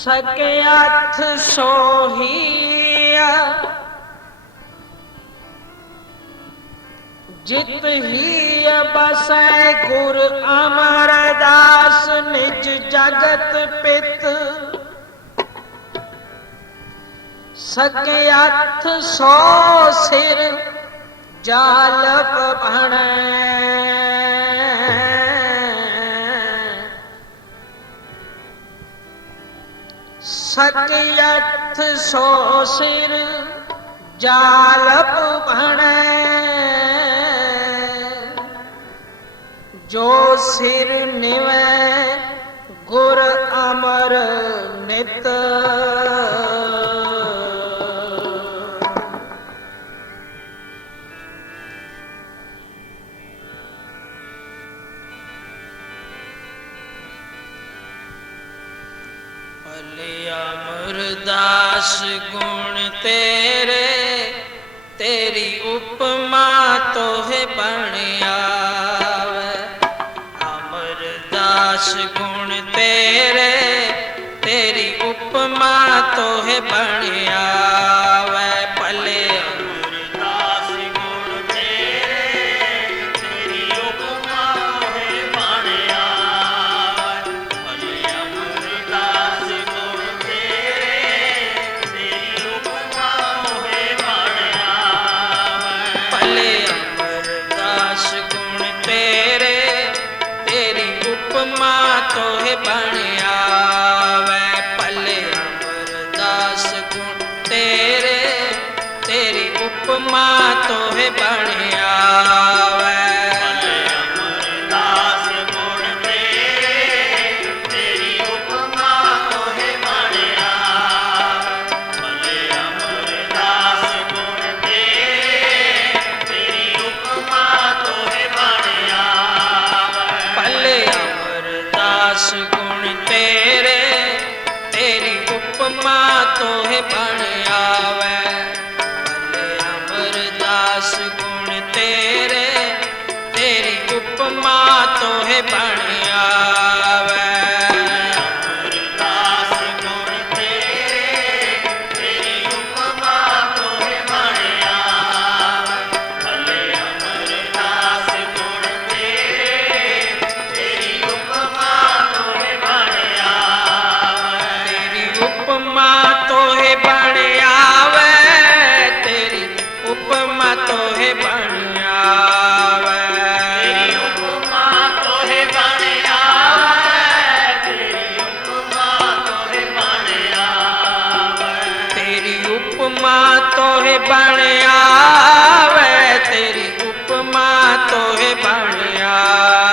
सके अथ सोहिया जित ही बसै गुर अमरदास निज जगत पित सके अथ सो सिर जालप भणै सके अथ सो सिर जालप भणै जो सिर निवै गुर अमर नित भले अमरदास गुण तेरे तेरी उपमा तोहे बण आवे अमरदास गुण तेरे तेरी उपमा तोहे बण आवे भले अमरदास गुण तेरे तेरी उपमा तोहे बण आवे भले अमरदास गुण तेरे तेरी उपमा तोहे बण आवे भले अमरदास गुण तेरे तेरी उपमा तोहे बण आवे भले अमरदास गुण तेरे तेरी उपमा तोहे बण आवे भले अमरदास गुण तेरे तेरी उपमा तोहे बण आवे भले अमरदास गुण तेरे तेरी उपमा तोहे बण आवे भले अमरदास गुण तेरे तेरी उपमा तोहे बण आवे भले अमरदास गुण तेरे तेरी उपमा तोहे बण आवे अमरदास गुण तेरे तेरी उपमा तोहे बण आवे भले अमरदास गुण तेरे तेरी उपमा तोहे बण आवे तेरी उपमा तोहे बण आवे तेरी उपमा तोहे बण आवे तेरी उपमा तोहे बण आवे तेरी उपमा तोहे बण आवे तेरी उपमा तोहे बण आवे तेरी उपमा तोहे बण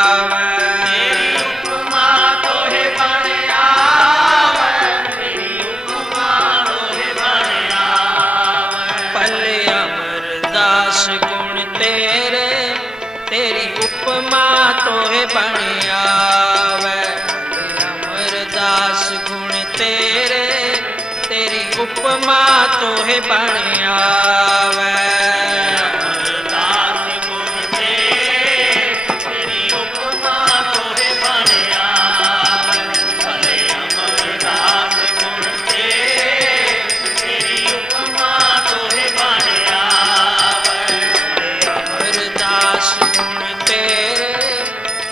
आवे तेरी उपमा तोहे बण आवे तेरी उपमा तोहे बण आवे भले अमरदास गुण तेरे तेरी उपमा तोहे बण आवे भले अमरदास गुण तेरे तेरी उपमा तोहे बण आवे अमरदास गुण तेरे तेरी उपमा तोहे बण आवे भले अमरदास गुण तेरे तेरी उपमा तोहे बण आवे भले अमरदास गुण तेरे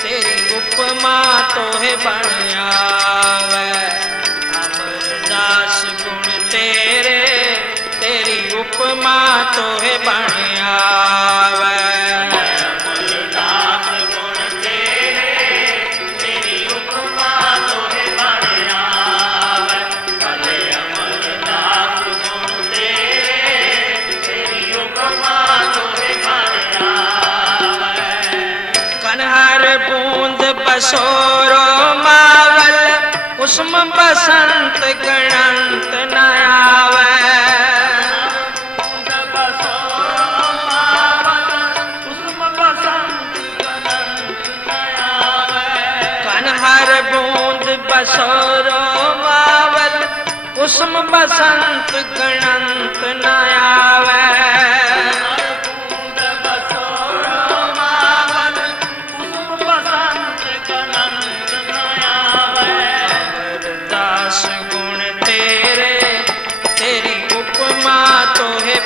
तेरी उपमा तोहे बण आवे अमरदास गुण तेरे तेरी उपमा तोहे बण आवे अमरदास गुण तेरे तेरी उपमा तोहे बण आवे भले अमरदास गुण तेरे तेरी उपमा तोहे बण आवे कन्हर बूंद बसोरो मावल कुसुम बसंत गणंत न आवे कन्हर बूंद बसोरो मावल कुसुम बसंत गणंत न आवे अमरदास गुण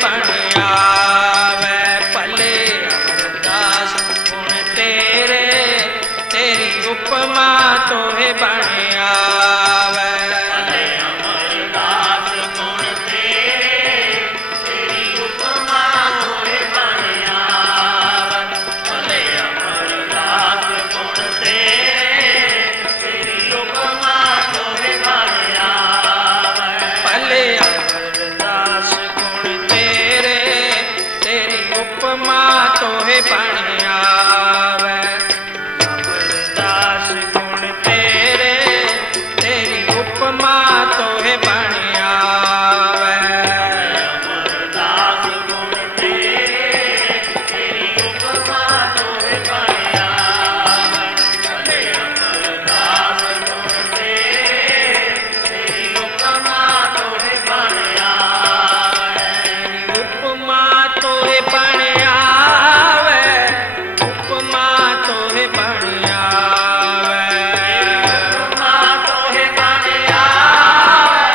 बन आवे। भले अमरदास गुण तेरे, तेरी उपमा तोहे बन आवे। भले अमरदास गुण तेरे, तेरी उपमा तोहे बन आवे। भले अमरदास गुण तेरे, तेरी उपमा तोहे बन आवे। भले अमरदास गुण तेरे, तेरी उपमा तोहे बन आवे। अमरदास गुण तेरे, तेरी उपमा तोहे बन आवे। अमरदास गुण तेरे, तेरी उपमा तोहे बन आवे। भले अमरदास गुण तेरे, तेरी उपमा तोहे बन आवे। उपमा तोहे बन आवे, उपमा तोहे बन आवे। उपमा तोहे बन आवे,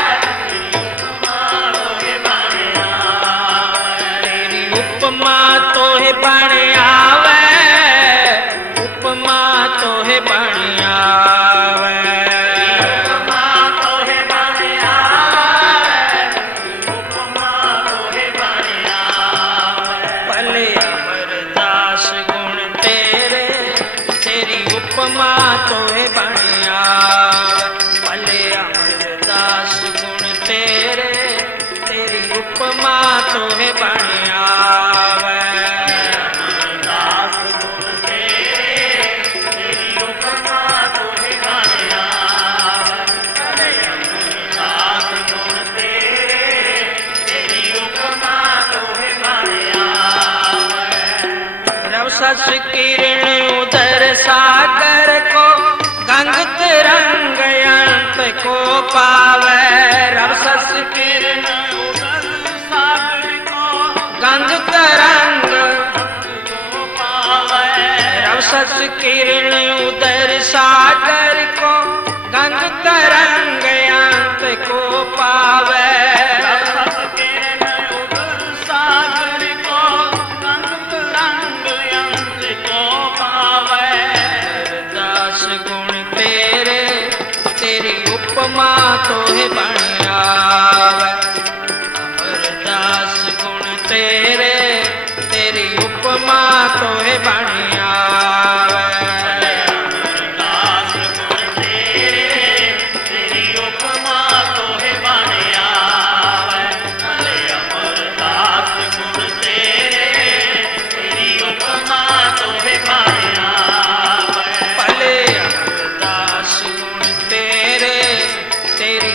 उपमा तोहे बन आवे। तेरी उपमा तोहे बन आवे, उपमा तोहे बन आवे। उपमा तोहे बन आवे, उपमा तोहे बन आवे। भले अमरदास गुण तेरे, तेरी उपमा तोहे बन आवे। भले अमरदास गुण तेरे, तेरी उपमा तोहे बन आवे। अमरदास गुण तेरे, तेरी उपमा तोहे बन आवे। भले अमरदास गुण तेरे, तेरी उपमा तोहे बन आवे। रव सस किरण उदर सागर को, गंग तरंग अंत को पावे। रव सस किरण उदर सागर को, गंग तरंग, को पावे। रव सस किरण उदर सागर को, गंग तरंग अंत को पावे। रस किरण उदर सागर को, गंग तरंग अंत को पावे। अमरदास गुण तेरे, तेरी उपमा तोहे बन आवे। अमरदास गुण तेरे, तेरी उपमा तोहे बन आवे। अमरदास गुण तेरे, तेरी उपमा तोहे बन आवे। भले अमरदास गुण तेरे, तेरी उपमा तोहे बन आवे। भले अमरदास गुण तेरे, तेरी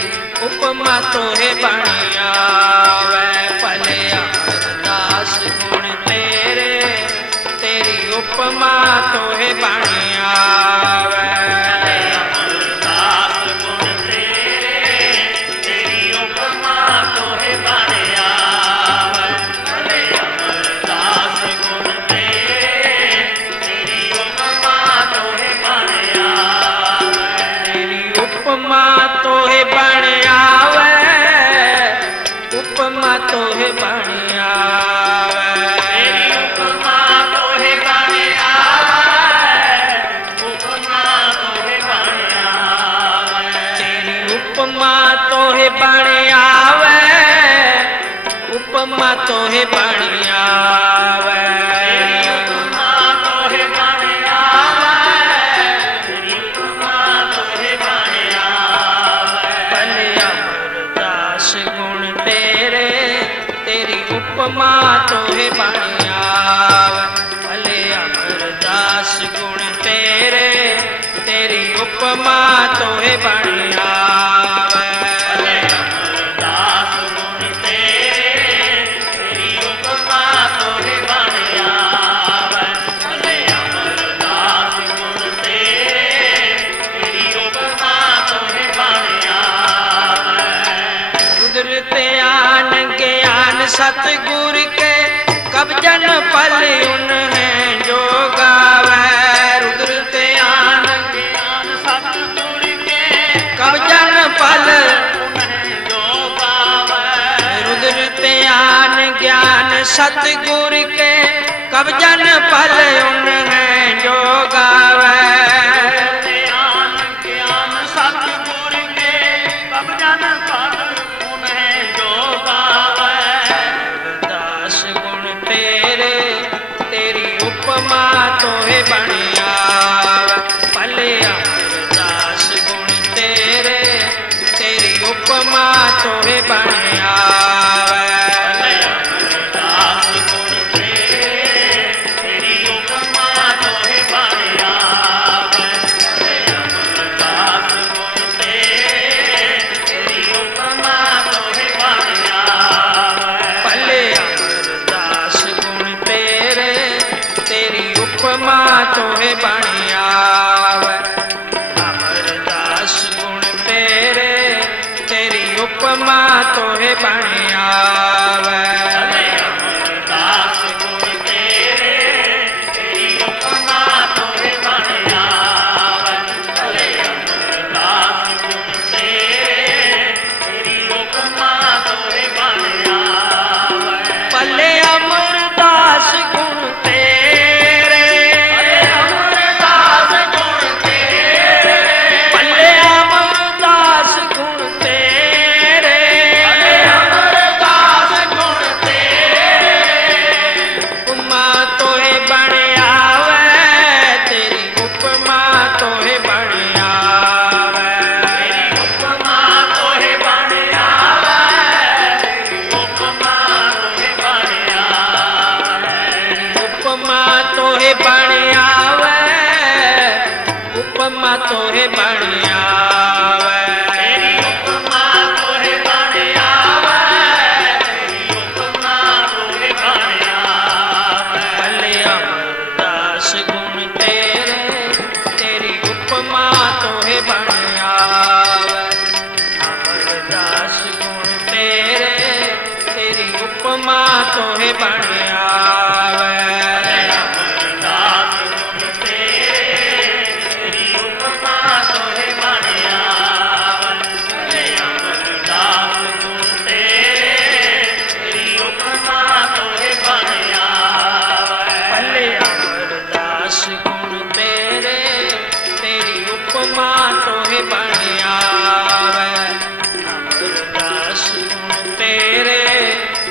उपमा तोहे बन आवे। भले अमरदास गुण तेरे, तेरी उपमा तोहे बन आवे। अमरदास गुण तेरे, तेरी उपमा तोहे बन आवे। भले अमरदास गुण तेरे, तेरी उपमा तोहे बन आवे। तेरी उपमा तोहे बन आवे, उपमा तोहे बन आवे। तेरी उपमा तोहे बन आवे, उपमा तोहे बन आवे। तेरी उपमा तोहे बन आवे, उपमा तोहे बन आवे। तेरी उपमा तोहे बन आवे, तेरी उपमा तोहे बन आवे। भले अमरदास गुण तेरे, तेरी उपमा तोहे बन आवे। भले अमरदास गुण तेरे, तेरी उपमा तोहे बन आवे। भले अमरदास गुण तेरे, तेरी उपमा तोहे बन आवे। भले अमरदास गुण तेरे, तेरी उपमा तोहे बन आवे। रुद्र त्यान ज्ञान सतगुर के, कब जन पल उन्हें जो गावे। रुद्र त्यान ज्ञान सतगुर के, कब जन पल, उन्हें जो पावे। रुद्र त्यान ज्ञान सतगुर के कब जन पल उन है जो गावे। ज्ञान ज्ञान सतगुर के कब जन पल उन है जो गावे। दास गुण तेरे तेरी उपमा तोहे बनिया पले अमरदास गुण तेरे तेरी उपमा तोहे बनिया। तोहे बनिया अमरदास गुण तेरे तेरी उपमा तोहे बनिया। अमरदास गुण तेरे तेरी उपमा तोहे बनिया। अमरदास गुण तेरे तेरी उपमा तोहे बनिया। पल्ले अमरदास गुण तोहे बनिया उपमा तोहे बनिया। तेरी उपमा तोहे बनिया। तेरी उपमा तोहे बनिया। भले अमरदास गुण तेरे तेरी उपमा तोहे बनिया। अमरदास गुण तेरे तेरी उपमा तोहे बनिया। उपमा तोहे बनिया अमरदास गुण तेरे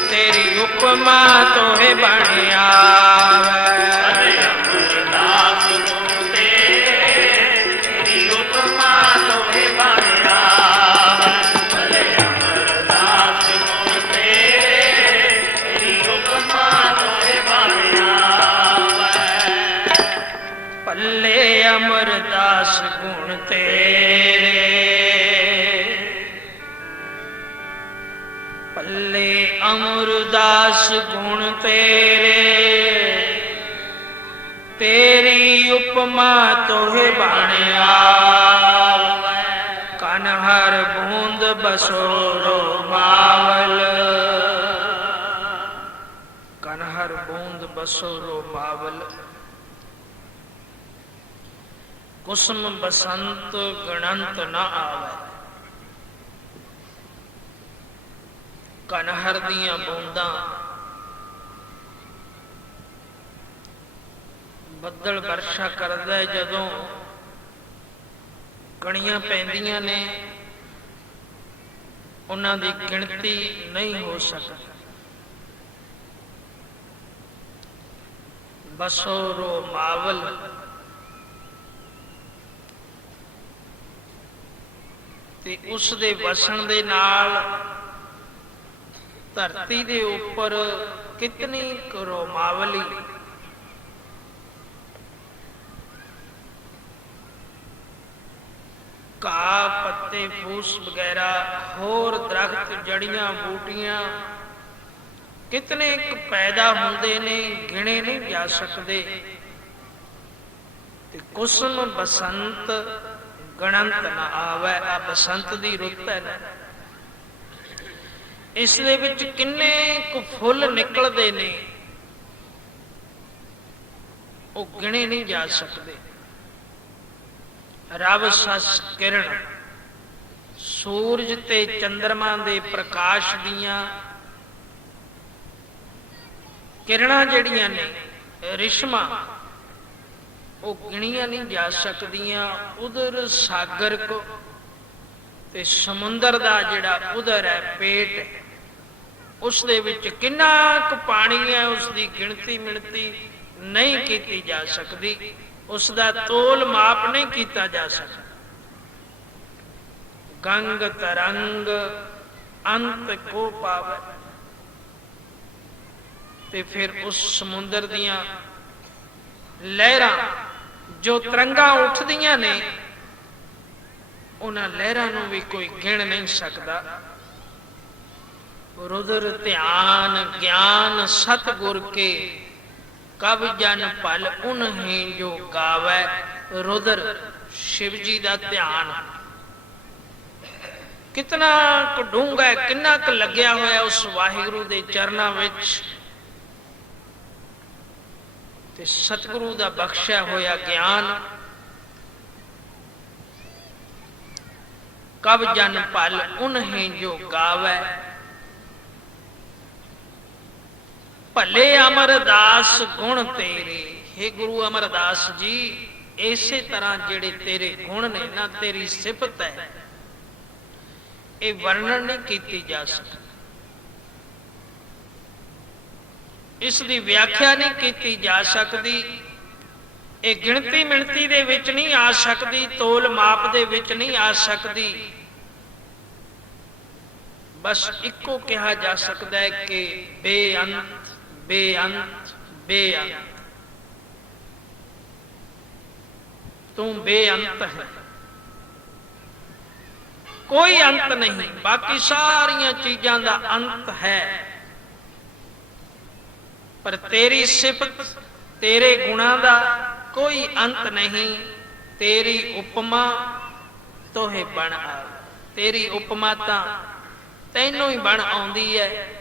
तेरी उपमा तोहे बनिया। अमरदास गुण तेरे तेरी उपमा तोहे बनिया। अमरदास गुण तेरे तेरी उपमा तोहे बनिया। पल्ले अमरदास गुण तेरे पल्ले अमरदास गुण तेरे तेरी उपमा तोहे बनिया। कन हर बूंद बसोरो मावल कन हर बूंद बसोरो मावल। कुसुम बसंत गणंत न आवे। कनहर दियां बूंदां ਬੱਦਲ ਵਰਸ਼ਾ ਕਰਦਾ ਜਦੋਂ ਕਣੀਆਂ ਪੈਂਦੀਆਂ ਨੇ ਉਹਨਾਂ ਦੀ ਗਿਣਤੀ ਨਹੀਂ ਹੋ ਸਕਦੀ। ਬਸੋਰੋ ਮਾਵਲ ਤੇ ਉਸ ਦੇ ਵਸਣ ਦੇ ਨਾਲ ਧਰਤੀ ਦੇ ਉੱਪਰ ਕਿਤਨੀ ਕਰੋਮਾਵਲੀ ਘਾਹ ਪੱਤੇ ਫੂਸ ਵਗੈਰਾ ਹੋਰ ਦਰਖਤ ਜੜੀਆਂ ਬੂਟੀਆਂ ਕਿਤਨੇ ਪੈਦਾ ਹੁੰਦੇ ਨੇ ਗਿਣੇ ਨਹੀਂ ਜਾ ਸਕਦੇ। ਤੇ ਕੁਸਮ ਬਸੰਤ ਗਣੰਤ ਨਾ ਆਵੇ। ਆ ਬਸੰਤ ਦੀ ਰੁੱਤ ਹੈ ਨਾ, ਇਸ ਦੇ ਵਿੱਚ ਕਿੰਨੇ ਕੁ ਫੁੱਲ ਨਿਕਲਦੇ ਨੇ ਉਹ ਗਿਣੇ ਨਹੀਂ ਜਾ ਸਕਦੇ। ਰਬ ਸਸ ਕਿਰਨ ਸੂਰਜ ਤੇ ਚੰਦਰਮਾ ਦੇ ਪ੍ਰਕਾਸ਼ ਦੀਆਂ ਕਿਰਣਾਂ ਜਿਹੜੀਆਂ ਨੇ ਰਿਸ਼ਮਾਂ, ਉਹ ਗਿਣੀਆਂ ਨਹੀਂ ਜਾ ਸਕਦੀਆਂ। ਉਦਰ ਸਾਗਰ ਕੋ, ਤੇ ਸਮੁੰਦਰ ਦਾ ਜਿਹੜਾ ਉਦਰ ਹੈ, ਪੇਟ, ਉਸ ਦੇ ਵਿੱਚ ਕਿੰਨਾ ਕੁ ਪਾਣੀ ਹੈ, ਉਸ ਦੀ ਗਿਣਤੀ ਮਿਣਤੀ ਨਹੀਂ ਕੀਤੀ ਜਾ ਸਕਦੀ, ਉਸ ਦਾ ਤੋਲ ਮਾਪ ਨਹੀਂ ਕੀਤਾ ਜਾ ਸਕਦਾ। ਗੰਗ ਤਰੰਗ ਅੰਤ ਕੋ ਪਾਵੇ, ਤੇ ਫਿਰ ਉਸ ਸਮੁੰਦਰ ਦੀਆਂ ਲਹਿਰਾਂ ਜੋ ਤਰੰਗਾਂ ਉੱਠਦੀਆਂ ਨੇ, ਉਹਨਾਂ ਲਹਿਰਾਂ ਨੂੰ ਵੀ ਕੋਈ ਗਿਣ ਨਹੀਂ ਸਕਦਾ। ਰੁਦਰ ਧਿਆਨ ਗਿਆਨ ਸਤਿਗੁਰ ਕੇ, ਕਬ ਜਨ ਭਲ ਉਨਹੀਂ ਜੋ ਗਾਵੈ। ਰੁਦਰ ਸ਼ਿਵ ਜੀ ਦਾ ਧਿਆਨ ਕਿਤਨਾ ਕੁ ਡੂੰਘਾ, ਕਿੰਨਾ ਕੁ ਲੱਗਿਆ ਹੋਇਆ ਉਸ ਵਾਹਿਗੁਰੂ ਦੇ ਚਰਨਾਂ ਵਿੱਚ, ਤੇ ਸਤਿਗੁਰੂ ਦਾ ਬਖਸ਼ਿਆ ਹੋਇਆ ਗਿਆਨ। ਕਬ ਜਨ ਭਲ ਉਨਹੀਂ ਜੋ ਗਾਵੈ। ਭਲੇ ਅਮਰਦਾਸ ਗੁਣ ਤੇਰੇ। हे ਗੁਰੂ ਅਮਰਦਾਸ ਜੀ, ਇਸੇ ਤਰ੍ਹਾਂ ਜਿਹੜੇ ਤੇਰੇ ਗੁਣ ਨੇ ਨਾ, ਤੇਰੀ ਸਿਫਤ ਹੈ, ਇਹ ਵਰਣਨ ਨਹੀਂ ਕੀਤੀ ਜਾ ਸਕਦੀ, ਇਸ ਦੀ ਵਿਆਖਿਆ ਨਹੀਂ ਕੀਤੀ ਜਾ ਸਕਦੀ, ਇਹ ਗਿਣਤੀ ਮਿਣਤੀ ਦੇ ਵਿੱਚ ਨਹੀਂ ਆ ਸਕਦੀ, ਤੋਲ ਮਾਪ ਦੇ ਵਿੱਚ ਨਹੀਂ ਆ ਸਕਦੀ। ਬਸ ਇੱਕੋ ਕਿਹਾ ਜਾ ਸਕਦਾ ਹੈ ਕਿ ਬੇਅੰਤ ਬੇਅੰਤ ਬੇਅੰਤ, ਤੂੰ ਬੇਅੰਤ ਹੈ, ਕੋਈ ਅੰਤ ਨਹੀਂ। ਬਾਕੀ ਸਾਰੀਆਂ ਚੀਜ਼ਾਂ ਦਾ ਅੰਤ ਹੈ, ਪਰ ਤੇਰੀ ਸਿਫਤ, ਤੇਰੇ ਗੁਣਾਂ ਦਾ ਕੋਈ ਅੰਤ ਨਹੀਂ। ਤੇਰੀ ਉਪਮਾ ਤੋਹੇ ਬਣ ਆ, ਤੇਰੀ ਉਪਮਾ ਤਾਂ ਤੈਨੂੰ ਹੀ ਬਣ ਆਉਂਦੀ ਹੈ।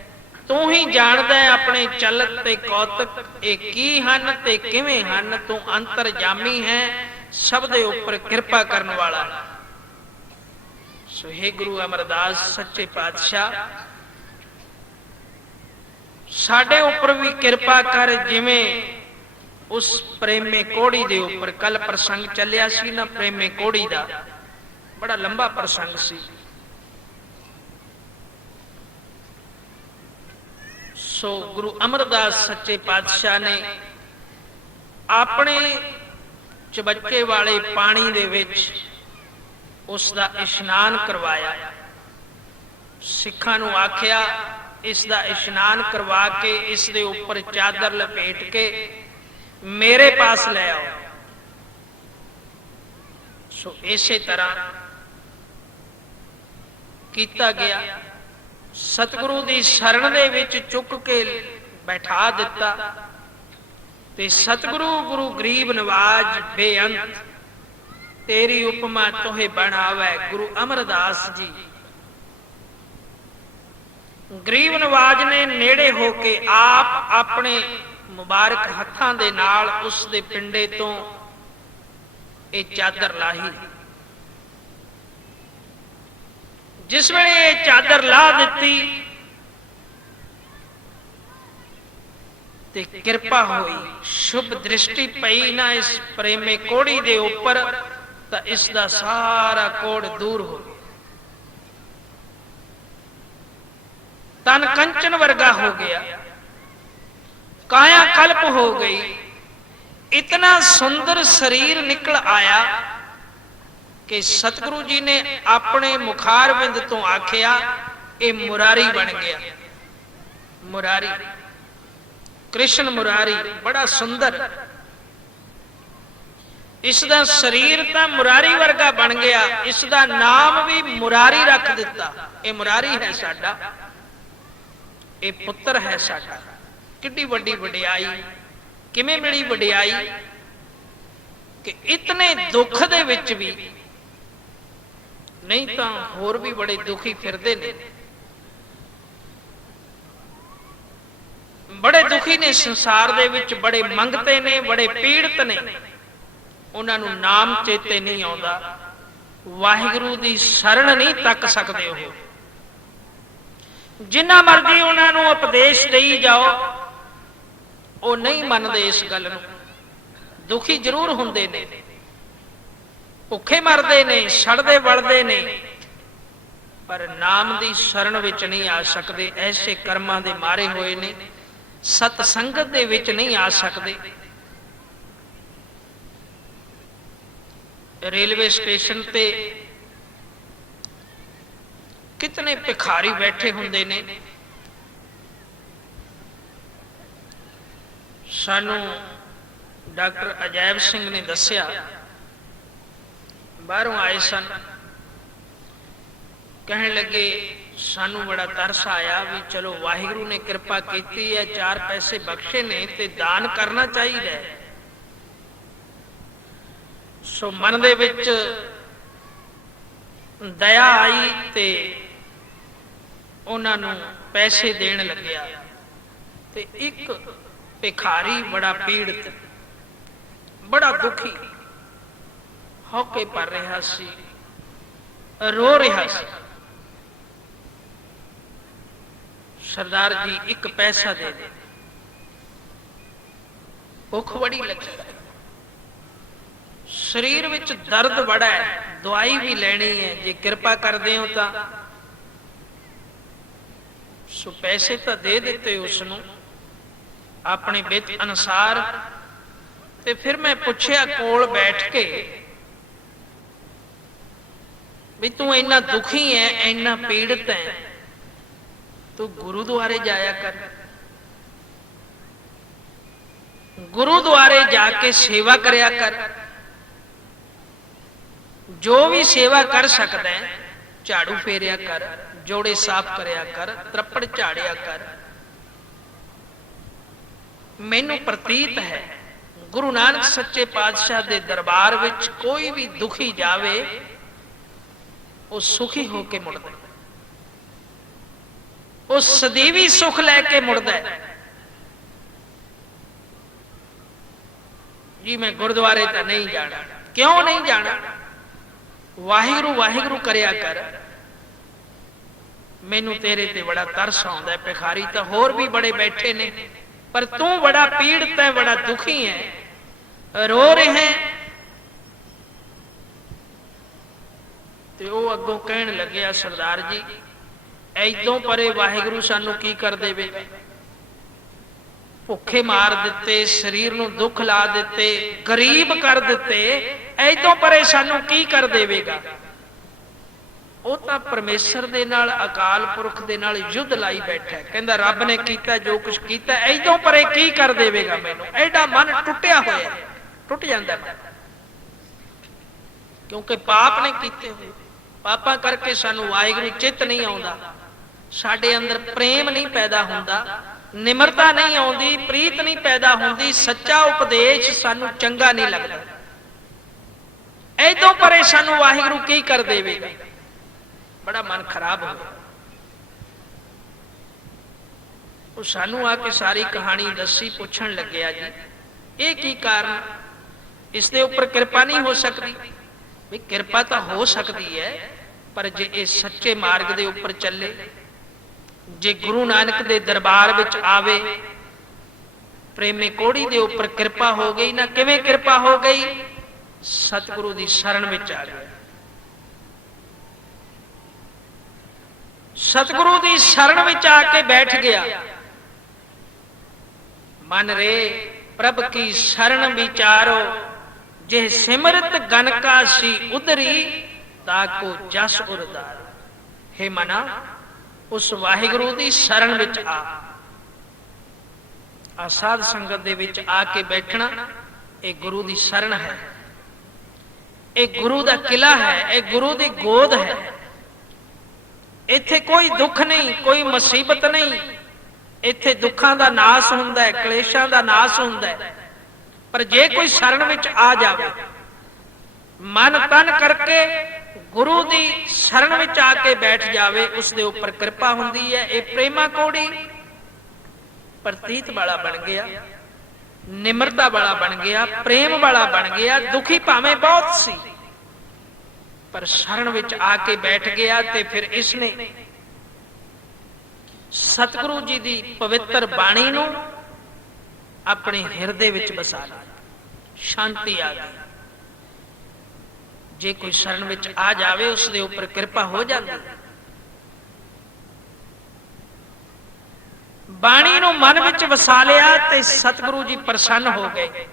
ਤੂੰ ਹੀ ਜਾਣਦਾ ਹੈ ਆਪਣੇ ਚਲਤ ਤੇ ਕੌਤਕ, ਇਹ ਕੀ ਹਨ ਤੇ ਕਿਵੇਂ ਹਨ। ਤੂੰ ਅੰਤਰਜਾਮੀ ਹੈ, ਸਭ ਦੇ ਉੱਪਰ ਕਿਰਪਾ ਕਰਨ ਵਾਲਾ। ਸੋ हे ਗੁਰੂ ਅਮਰਦਾਸ ਸੱਚੇ ਪਾਤਸ਼ਾਹ, ਸਾਡੇ ਉੱਪਰ ਵੀ ਕਿਰਪਾ ਕਰ, ਜਿਵੇਂ ਉਸ ਪ੍ਰੇਮੇ ਕੋੜੀ ਦੇ ਉੱਪਰ ਕੱਲ ਪ੍ਰਸੰਗ ਚੱਲਿਆ ਸੀ ਨਾ, ਪ੍ਰੇਮੇ ਕੋੜੀ ਦਾ ਬੜਾ ਲੰਬਾ ਪ੍ਰਸੰਗ ਸੀ। ਸੋ ਗੁਰੂ ਅਮਰਦਾਸ ਸੱਚੇ ਪਾਤਸ਼ਾਹ ਨੇ ਆਪਣੇ ਚਬੱਚੇ ਵਾਲੇ ਪਾਣੀ ਦੇ ਵਿੱਚ ਉਸ ਦਾ ਇਸ਼ਨਾਨ ਕਰਵਾਇਆ। ਸਿੱਖਾਂ ਨੂੰ ਆਖਿਆ, ਇਸ ਦਾ ਇਸ਼ਨਾਨ ਕਰਵਾ ਕੇ ਇਸ ਦੇ ਉੱਪਰ ਚਾਦਰ ਲਪੇਟ ਕੇ ਮੇਰੇ ਪਾਸ ਲੈ ਆਓ। ਸੋ ਇਸੇ ਤਰ੍ਹਾਂ ਕੀਤਾ ਗਿਆ। ਸਤਿਗੁਰੂ ਦੀ ਸ਼ਰਨ ਦੇ ਵਿੱਚ ਚੁੱਕ ਕੇ ਬੈਠਾ ਦਿੱਤਾ, ਤੇ ਸਤਿਗੁਰੂ ਗੁਰੂ ਗਰੀਬ ਨਵਾਜ ਬੇਅੰਤ, ਤੇਰੀ ਉਪਮਾ ਤੋਹੇ ਬਣਾਵੈ। ਗੁਰੂ ਅਮਰਦਾਸ ਜੀ ਗਰੀਬ ਨਵਾਜ ਨੇ ਨੇੜੇ ਹੋ ਕੇ ਆਪ ਆਪਣੇ ਮੁਬਾਰਕ ਹੱਥਾਂ ਦੇ ਨਾਲ ਉਸ ਦੇ ਪਿੰਡੇ ਤੋਂ ਇਹ ਚਾਦਰ ਲਾਹੀ। ਜਿਸ ਵੇਲੇ ਇਹ ਚਾਦਰ ਲਾ ਦਿੱਤੀ ਤੇ ਕਿਰਪਾ ਹੋਈ, ਸ਼ੁਭ ਦ੍ਰਿਸ਼ਟੀ ਪਈ ਨਾ ਇਸ ਪ੍ਰੇਮੇ ਕੋੜੀ ਦੇ ਉੱਪਰ, ਤਾਂ ਇਸ ਦਾ ਸਾਰਾ ਕੋੜ ਦੂਰ ਹੋ ਗਿਆ। ਤਨ ਕੰਚਨ ਵਰਗਾ ਹੋ ਗਿਆ, ਕਾਇਆ ਕਲਪ ਹੋ ਗਈ। ਇਤਨਾ ਸੁੰਦਰ ਸਰੀਰ ਨਿਕਲ ਆਇਆ ਕਿ ਸਤਿਗੁਰੂ ਜੀ ਨੇ ਆਪਣੇ ਮੁਖਾਰਵਿੰਦ ਤੋਂ ਆਖਿਆ, ਇਹ ਮੁਰਾਰੀ ਬਣ ਗਿਆ। ਮੁਰਾਰੀ, ਕ੍ਰਿਸ਼ਨ ਮੁਰਾਰੀ, ਬੜਾ ਸੁੰਦਰ। ਇਸ ਦਾ ਸਰੀਰ ਤਾਂ ਮੁਰਾਰੀ ਵਰਗਾ ਬਣ ਗਿਆ, ਇਸ ਦਾ ਨਾਮ ਵੀ ਮੁਰਾਰੀ ਰੱਖ ਦਿੱਤਾ। ਇਹ ਮੁਰਾਰੀ ਹੈ ਸਾਡਾ, ਇਹ ਪੁੱਤਰ ਹੈ ਸਾਡਾ। ਕਿੱਡੀ ਵੱਡੀ ਵਡਿਆਈ, ਕਿਵੇਂ ਮਿਲੀ ਵਡਿਆਈ ਕਿ ਇਤਨੇ ਦੁੱਖ ਦੇ ਵਿੱਚ ਵੀ, ਨਹੀਂ ਤਾਂ ਹੋਰ ਵੀ ਬੜੇ ਦੁਖੀ ਫਿਰਦੇ ਨੇ, ਬੜੇ ਦੁਖੀ ਨੇ ਸੰਸਾਰ ਦੇ ਵਿੱਚ, ਬੜੇ ਮੰਗਤੇ ਨੇ, ਬੜੇ ਪੀੜਤ ਨੇ, ਉਹਨਾਂ ਨੂੰ ਨਾਮ ਚੇਤੇ ਨਹੀਂ ਆਉਂਦਾ, ਵਾਹਿਗੁਰੂ ਦੀ ਸ਼ਰਨ ਨਹੀਂ ਤੱਕ ਸਕਦੇ। ਉਹ ਜਿੰਨਾ ਮਰਜ਼ੀ ਉਹਨਾਂ ਨੂੰ ਉਪਦੇਸ਼ ਦੇਈ ਜਾਓ, ਉਹ ਨਹੀਂ ਮੰਨਦੇ ਇਸ ਗੱਲ ਨੂੰ। ਦੁਖੀ ਜ਼ਰੂਰ ਹੁੰਦੇ ਨੇ, ਭੁੱਖੇ ਮਰਦੇ ਨੇ, ਸੜਦੇ ਵਲਦੇ ਨੇ, ਪਰ ਨਾਮ ਦੀ ਸ਼ਰਨ ਵਿੱਚ ਨਹੀਂ ਆ ਸਕਦੇ। ਐਸੇ ਕਰਮਾਂ ਦੇ ਮਾਰੇ ਹੋਏ ਨੇ, ਸਤ ਸੰਗਤ ਦੇ ਵਿੱਚ ਨਹੀਂ ਆ ਸਕਦੇ। ਰੇਲਵੇ ਸਟੇਸ਼ਨ ਤੇ ਕਿਤਨੇ ਭਿਖਾਰੀ ਬੈਠੇ ਹੁੰਦੇ ਨੇ। ਸਾਨੂੰ ਡਾਕਟਰ ਅਜੈਬ ਸਿੰਘ ਨੇ ਦੱਸਿਆ, ਬਾਹਰੋਂ ਆਏ ਸਨ, ਕਹਿਣ ਲੱਗੇ ਸਾਨੂੰ ਬੜਾ ਤਰਸ ਆਇਆ ਵੀ ਚਲੋ ਵਾਹਿਗੁਰੂ ਨੇ ਕਿਰਪਾ ਕੀਤੀ ਹੈ, 4 ਪੈਸੇ ਬਖਸ਼ੇ ਨੇ ਤੇ ਦਾਨ ਕਰਨਾ ਚਾਹੀਦਾ ਹੈ। ਸੋ ਮਨ ਦੇ ਵਿੱਚ ਦਇਆ ਆਈ ਤੇ ਉਹਨਾਂ ਨੂੰ ਪੈਸੇ ਦੇਣ ਲੱਗਿਆ। ਤੇ ਇੱਕ ਭਿਖਾਰੀ ਬੜਾ ਪੀੜਤ, ਬੜਾ ਦੁਖੀ ਹੌਕੇ ਭਰ ਰਿਹਾ ਸੀ, ਰੋ ਰਿਹਾ ਸੀ। ਸਰਦਾਰ ਜੀ 1 ਪੈਸਾ ਦੇ ਦੇ, ਭੁੱਖ ਬੜੀ ਲੱਗੀ, ਸਰੀਰ ਵਿੱਚ ਦਰਦ ਬੜਾ ਹੈ, ਦਵਾਈ ਵੀ ਲੈਣੀ ਹੈ, ਜੇ ਕਿਰਪਾ ਕਰਦੇ ਹੋ ਤਾਂ। ਸੋ ਪੈਸੇ ਤਾਂ ਦੇ ਦਿੱਤੇ ਉਸ ਨੂੰ ਆਪਣੇ ਵਿੱਤ ਅਨੁਸਾਰ। ਤੇ ਫਿਰ ਮੈਂ ਪੁੱਛਿਆ ਕੋਲ ਬੈਠ ਕੇ ਵੀ ਤੂੰ ਇੰਨਾ ਦੁਖੀ ਹੈ, ਇੰਨਾ ਪੀੜਤ ਹੈ, ਤੂੰ ਗੁਰੂਦੁਆਰੇ ਜਾਇਆ ਕਰ, ਗੁਰੂਦੁਆਰੇ ਜਾ ਕੇ ਸੇਵਾ ਕਰਿਆ ਕਰ। ਜੋ ਵੀ ਸੇਵਾ ਕਰ ਸਕਦਾ ਹੈ, ਝਾੜੂ ਫੇਰਿਆ ਕਰ, ਜੋੜੇ ਸਾਫ਼ ਕਰਿਆ ਕਰ, ਤਰਪੜ ਝਾੜਿਆ ਕਰ। ਮੈਨੂੰ ਪ੍ਰਤੀਤ ਹੈ ਗੁਰੂ ਨਾਨਕ ਸੱਚੇ ਪਾਤਸ਼ਾਹ ਦੇ ਦਰਬਾਰ ਵਿੱਚ ਕੋਈ ਵੀ ਦੁਖੀ ਜਾਵੇ, ਉਹ ਸੁਖੀ ਹੋ ਕੇ ਮੁੜਦਾ, ਉਹ ਸਦੀਵੀ ਸੁਖ ਲੈ ਕੇ ਮੁੜਦਾ। ਜੀ ਮੈਂ ਗੁਰਦੁਆਰੇ ਤਾਂ ਨਹੀਂ ਜਾਣਾ। ਕਿਉਂ ਨਹੀਂ ਜਾਣਾ? ਵਾਹਿਗੁਰੂ ਵਾਹਿਗੁਰੂ ਕਰਿਆ ਕਰ। ਮੈਨੂੰ ਤੇਰੇ ਤੇ ਬੜਾ ਤਰਸ ਆਉਂਦਾ। ਭਿਖਾਰੀ ਤਾਂ ਹੋਰ ਵੀ ਬੜੇ ਬੈਠੇ ਨੇ, ਪਰ ਤੂੰ ਬੜਾ ਪੀੜਤ ਹੈ, ਬੜਾ ਦੁਖੀ ਹੈ, ਰੋ ਰਿਹਾ ਹੈ। ਤੇ ਉਹ ਅੱਗੋਂ ਕਹਿਣ ਲੱਗਿਆ, ਸਰਦਾਰ ਜੀ ਐਦੋਂ ਪਰੇ ਵਾਹਿਗੁਰੂ ਸਾਨੂੰ ਕੀ ਕਰ ਦੇਵੇ? ਭੁੱਖੇ ਮਾਰ ਦਿੱਤੇ, ਸਰੀਰ ਨੂੰ ਦੁੱਖ ਲਾ ਦਿੱਤੇ, ਗਰੀਬ ਕਰ ਦਿੱਤੇ, ਐਦੋਂ ਪਰੇ ਸਾਨੂੰ ਕੀ ਕਰ ਦੇਵੇਗਾ? ਉਹ ਤਾਂ ਪਰਮੇਸ਼ਰ ਦੇ ਨਾਲ, ਅਕਾਲ ਪੁਰਖ ਦੇ ਨਾਲ ਯੁੱਧ ਲਾਈ ਬੈਠਾ। ਕਹਿੰਦਾ ਰੱਬ ਨੇ ਕੀਤਾ ਜੋ ਕੁਝ ਕੀਤਾ, ਐਦੋਂ ਪਰੇ ਕੀ ਕਰ ਦੇਵੇਗਾ ਮੈਨੂੰ? ਐਡਾ ਮਨ ਟੁੱਟਿਆ ਹੋਇਆ, ਟੁੱਟ ਜਾਂਦਾ ਮਨ, ਕਿਉਂਕਿ ਪਾਪ ਨੇ ਕੀਤੇ ਹੋਏ। ਪਾਪਾਂ ਕਰਕੇ ਸਾਨੂੰ ਵਾਹਿਗੁਰੂ ਚਿੱਤ ਨਹੀਂ ਆਉਂਦਾ, ਸਾਡੇ ਅੰਦਰ ਪ੍ਰੇਮ ਨਹੀਂ ਪੈਦਾ ਹੁੰਦਾ, ਨਿਮਰਤਾ ਨਹੀਂ ਆਉਂਦੀ, ਪ੍ਰੀਤ ਨਹੀਂ ਪੈਦਾ ਹੁੰਦੀ, ਸੱਚਾ ਉਪਦੇਸ਼ ਸਾਨੂੰ ਚੰਗਾ ਨਹੀਂ ਲੱਗਦਾ। ਐਦੋਂ ਪਰੇ ਸਾਨੂੰ ਵਾਹਿਗੁਰੂ ਕੀ ਕਰ ਦੇਵੇਗਾ? ਬੜਾ ਮਨ ਖਰਾਬ ਹੋ ਗਿਆ। ਉਹ ਸਾਨੂੰ ਆ ਕੇ ਸਾਰੀ ਕਹਾਣੀ ਦੱਸੀ, ਪੁੱਛਣ ਲੱਗਿਆ ਜੀ ਇਹ ਕੀ ਕਾਰਨ? ਇਸ ਦੇ ਉੱਪਰ ਕਿਰਪਾ ਨਹੀਂ ਹੋ ਸਕਦੀ? ਵੀ ਕਿਰਪਾ ਤਾਂ ਹੋ ਸਕਦੀ ਹੈ, ਪਰ ਜੇ ਇਹ ਸੱਚੇ ਮਾਰਗ ਦੇ ਉੱਪਰ ਚੱਲੇ, ਜੇ ਗੁਰੂ ਨਾਨਕ ਦੇ ਦਰਬਾਰ ਵਿੱਚ ਆਵੇ, ਪ੍ਰੇਮੇ ਕੋੜੀ ਦੇ ਉੱਪਰ ਕਿਰਪਾ ਹੋ ਗਈ ਨਾ। ਕਿਵੇਂ ਕਿਰਪਾ ਹੋ ਗਈ? ਸਤਿਗੁਰੂ ਦੀ ਸ਼ਰਨ ਵਿੱਚ ਆ ਗਿਆ। ਸਤਿਗੁਰੂ ਦੀ ਸ਼ਰਨ ਵਿੱਚ ਆ ਕੇ ਬੈਠ ਗਿਆ। ਮਨ ਰੇ ਪ੍ਰਭ ਕੀ ਸ਼ਰਨ ਵਿਚਾਰੋ, ਜੇ ਸਿਮਰਤ ਗਨਕਾ ਸੀ ਉਦਰੀ, ਤਾਕੋ ਜਸ ਉਰਦਾਰ। ਹੇ ਮਨਾ, ਉਸ ਵਾਹਿਗੁਰੂ ਦੀ ਸ਼ਰਨ ਵਿੱਚ ਆ ਸਾਧ ਸੰਗਤ ਦੇ ਵਿੱਚ ਆ ਕੇ ਬੈਠਣਾ, ਇਹ ਗੁਰੂ ਦੀ ਸ਼ਰਨ ਹੈ, ਇਹ ਗੁਰੂ ਦਾ ਕਿਲਾ ਹੈ, ਇਹ ਗੁਰੂ ਦੀ ਗੋਦ ਹੈ। ਇੱਥੇ ਕੋਈ ਦੁੱਖ ਨਹੀਂ, ਕੋਈ ਮੁਸੀਬਤ ਨਹੀਂ। ਇੱਥੇ ਦੁੱਖਾਂ ਦਾ ਨਾਸ ਹੁੰਦਾ ਹੈ, ਕਲੇਸ਼ਾਂ ਦਾ ਨਾਸ ਹੁੰਦਾ ਹੈ। ਪਰ ਜੇ ਕੋਈ ਸ਼ਰਨ ਵਿੱਚ ਆ ਜਾਵੇ, ਮਨ ਤਨ ਕਰਕੇ ਗੁਰੂ ਦੀ ਸ਼ਰਨ ਵਿੱਚ ਆ ਕੇ ਬੈਠ ਜਾਵੇ, ਉਸ ਦੇ ਉੱਪਰ ਕਿਰਪਾ ਹੁੰਦੀ ਹੈ। ਇਹ ਪ੍ਰੇਮਾ ਕੋੜੀ ਪ੍ਰਤੀਤ ਵਾਲਾ ਬਣ ਗਿਆ, ਨਿਮਰਤਾ ਵਾਲਾ ਬਣ ਗਿਆ, ਪ੍ਰੇਮ ਵਾਲਾ ਬਣ ਗਿਆ। ਦੁਖੀ ਭਾਵੇਂ ਬਹੁਤ ਸੀ, ਪਰ ਸ਼ਰਨ ਵਿੱਚ ਆ ਕੇ ਬੈਠ ਗਿਆ। ਤੇ ਫਿਰ ਇਸਨੇ ਸਤਿਗੁਰੂ ਜੀ ਦੀ ਪਵਿੱਤਰ ਬਾਣੀ ਨੂੰ ਆਪਣੇ ਹਿਰਦੇ ਵਿੱਚ ਵਸਾ ਲਿਆ, ਸ਼ਾਂਤੀ ਆ ਗਈ। ਜੇ ਕੋਈ ਸ਼ਰਨ ਵਿੱਚ ਆ ਜਾਵੇ ਉਸ ਦੇ ਉੱਪਰ ਕਿਰਪਾ ਹੋ ਜਾਂਦੀ। ਬਾਣੀ ਨੂੰ ਮਨ ਵਿੱਚ ਵਸਾ ਲਿਆ ਤੇ ਸਤਿਗੁਰੂ ਜੀ ਪ੍ਰਸੰਨ ਹੋ ਗਏ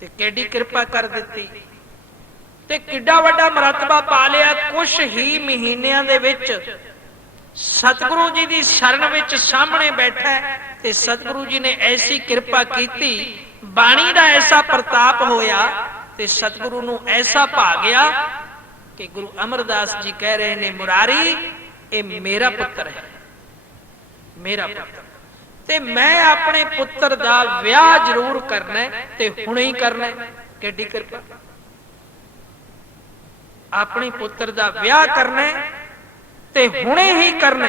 ਤੇ ਕਿੱਡੀ ਕਿਰਪਾ ਕਰ ਦਿੱਤੀ ਤੇ ਕਿੱਡਾ ਵੱਡਾ ਮਰਤਬਾ ਪਾ ਲਿਆ। ਕੁਛ ਹੀ ਮਹੀਨਿਆਂ ਦੇ ਵਿੱਚ ਸਤਿਗੁਰੂ ਜੀ ਦੀ ਸ਼ਰਨ ਵਿੱਚ ਸਾਹਮਣੇ ਬੈਠਾ ਤੇ ਸਤਿਗੁਰੂ ਜੀ ਨੇ ਐਸੀ ਕਿਰਪਾ ਕੀਤੀ, ਬਾਣੀ ਦਾ ਐਸਾ ਪ੍ਰਤਾਪ ਹੋਇਆ ਤੇ ਸਤਿਗੁਰੂ ਨੂੰ ਐਸਾ ਭਾ ਗਿਆ ਕਿ ਗੁਰੂ ਅਮਰਦਾਸ ਜੀ ਕਹਿ ਰਹੇ ਨੇ, ਮੁਰਾਰੀ ਇਹ ਮੇਰਾ ਪੁੱਤਰ ਹੈ, ਮੇਰਾ ਪੁੱਤਰ, ਤੇ ਮੈਂ ਆਪਣੇ ਪੁੱਤਰ ਦਾ ਵਿਆਹ ਜ਼ਰੂਰ ਕਰਨਾ ਤੇ ਹੁਣੇ ਹੀ ਕਰਨਾ। ਕਿੱਡੀ ਕਿਰਪਾ! ਆਪਣੇ ਪੁੱਤਰ ਦਾ ਵਿਆਹ ਕਰਨਾ ਤੇ ਹੁਣੇ ਹੀ ਕਰਨਾ।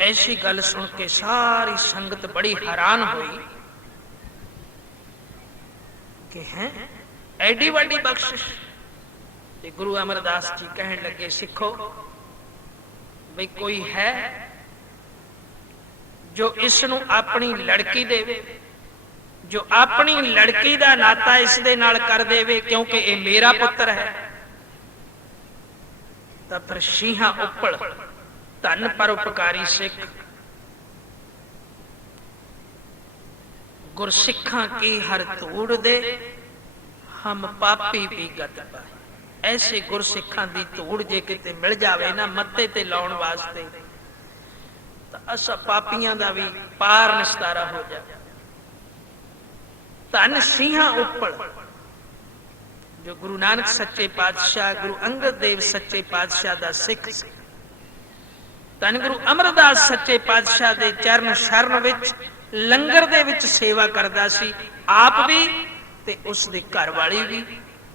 ਐਸੀ ਗੱਲ ਸੁਣ ਕੇ ਸਾਰੀ ਸੰਗਤ ਬੜੀ ਹੈਰਾਨ ਹੋਈ ਕਿ ਹੈ ਐਡੀ ਵੱਡੀ ਬਖਸ਼ਿਸ਼। ਤੇ ਗੁਰੂ ਅਮਰਦਾਸ ਜੀ ਕਹਿਣ ਲੱਗੇ, ਸਿੱਖੋ ਬਈ ਕੋਈ ਹੈ ਜੋ ਇਸ ਨੂੰ ਆਪਣੀ ਲੜਕੀ ਦੇਵੇ, ਜੋ ਆਪਣੀ ਲੜਕੀ ਦਾ ਨਾਤਾ ਇਸ ਦੇ ਨਾਲ ਕਰ ਦੇਵੇ, ਕਿਉਂਕਿ ਇਹ ਮੇਰਾ ਪੁੱਤਰ ਹੈ। ਤਾਂ ਫਿਰ ਸ਼ੀਹਾਂ ਉੱਪਲ ਧਨ ਪਰਉਪਕਾਰੀ ਸਿੱਖ, ਗੁਰਸਿੱਖਾਂ ਕੀ ਹਰ ਧੂੜ ਦੇ ਹਮ ਪਾਪੀ ਵੀ ਗਤ ਪਾਏ। ਐਸੇ ਗੁਰਸਿੱਖਾਂ ਦੀ ਧੂੜ ਜੇ ਕਿਤੇ ਮਿਲ ਜਾਵੇ ਨਾ ਮੱਥੇ ਤੇ ਲਾਉਣ ਵਾਸਤੇ ਤਾਂ ਅਸਾਂ ਪਾਪੀਆਂ ਦਾ ਵੀ ਪਾਰ ਨਿਸਤਾਰਾ ਹੋ ਜਾਵੇ। ਧੰਨ ਸਿੰਘਾਂ ਉੱਪਰ ਜੋ ਗੁਰੂ ਨਾਨਕ ਸੱਚੇ ਪਾਤਸ਼ਾਹ, ਗੁਰੂ ਅੰਗਦ ਦੇਵ ਸੱਚੇ ਪਾਤਸ਼ਾਹ ਦਾ ਸਿੱਖ ਸੀ। ਧੰਨ ਗੁਰੂ ਅਮਰਦਾਸ ਸੱਚੇ ਪਾਤਸ਼ਾਹ ਦੇ ਚਰਨ ਸ਼ਰਨ ਵਿੱਚ ਲੰਗਰ ਦੇ ਵਿੱਚ ਸੇਵਾ ਕਰਦਾ ਸੀ, ਆਪ ਵੀ ਤੇ ਉਸ ਦੇ ਘਰ ਵਾਲੀ ਵੀ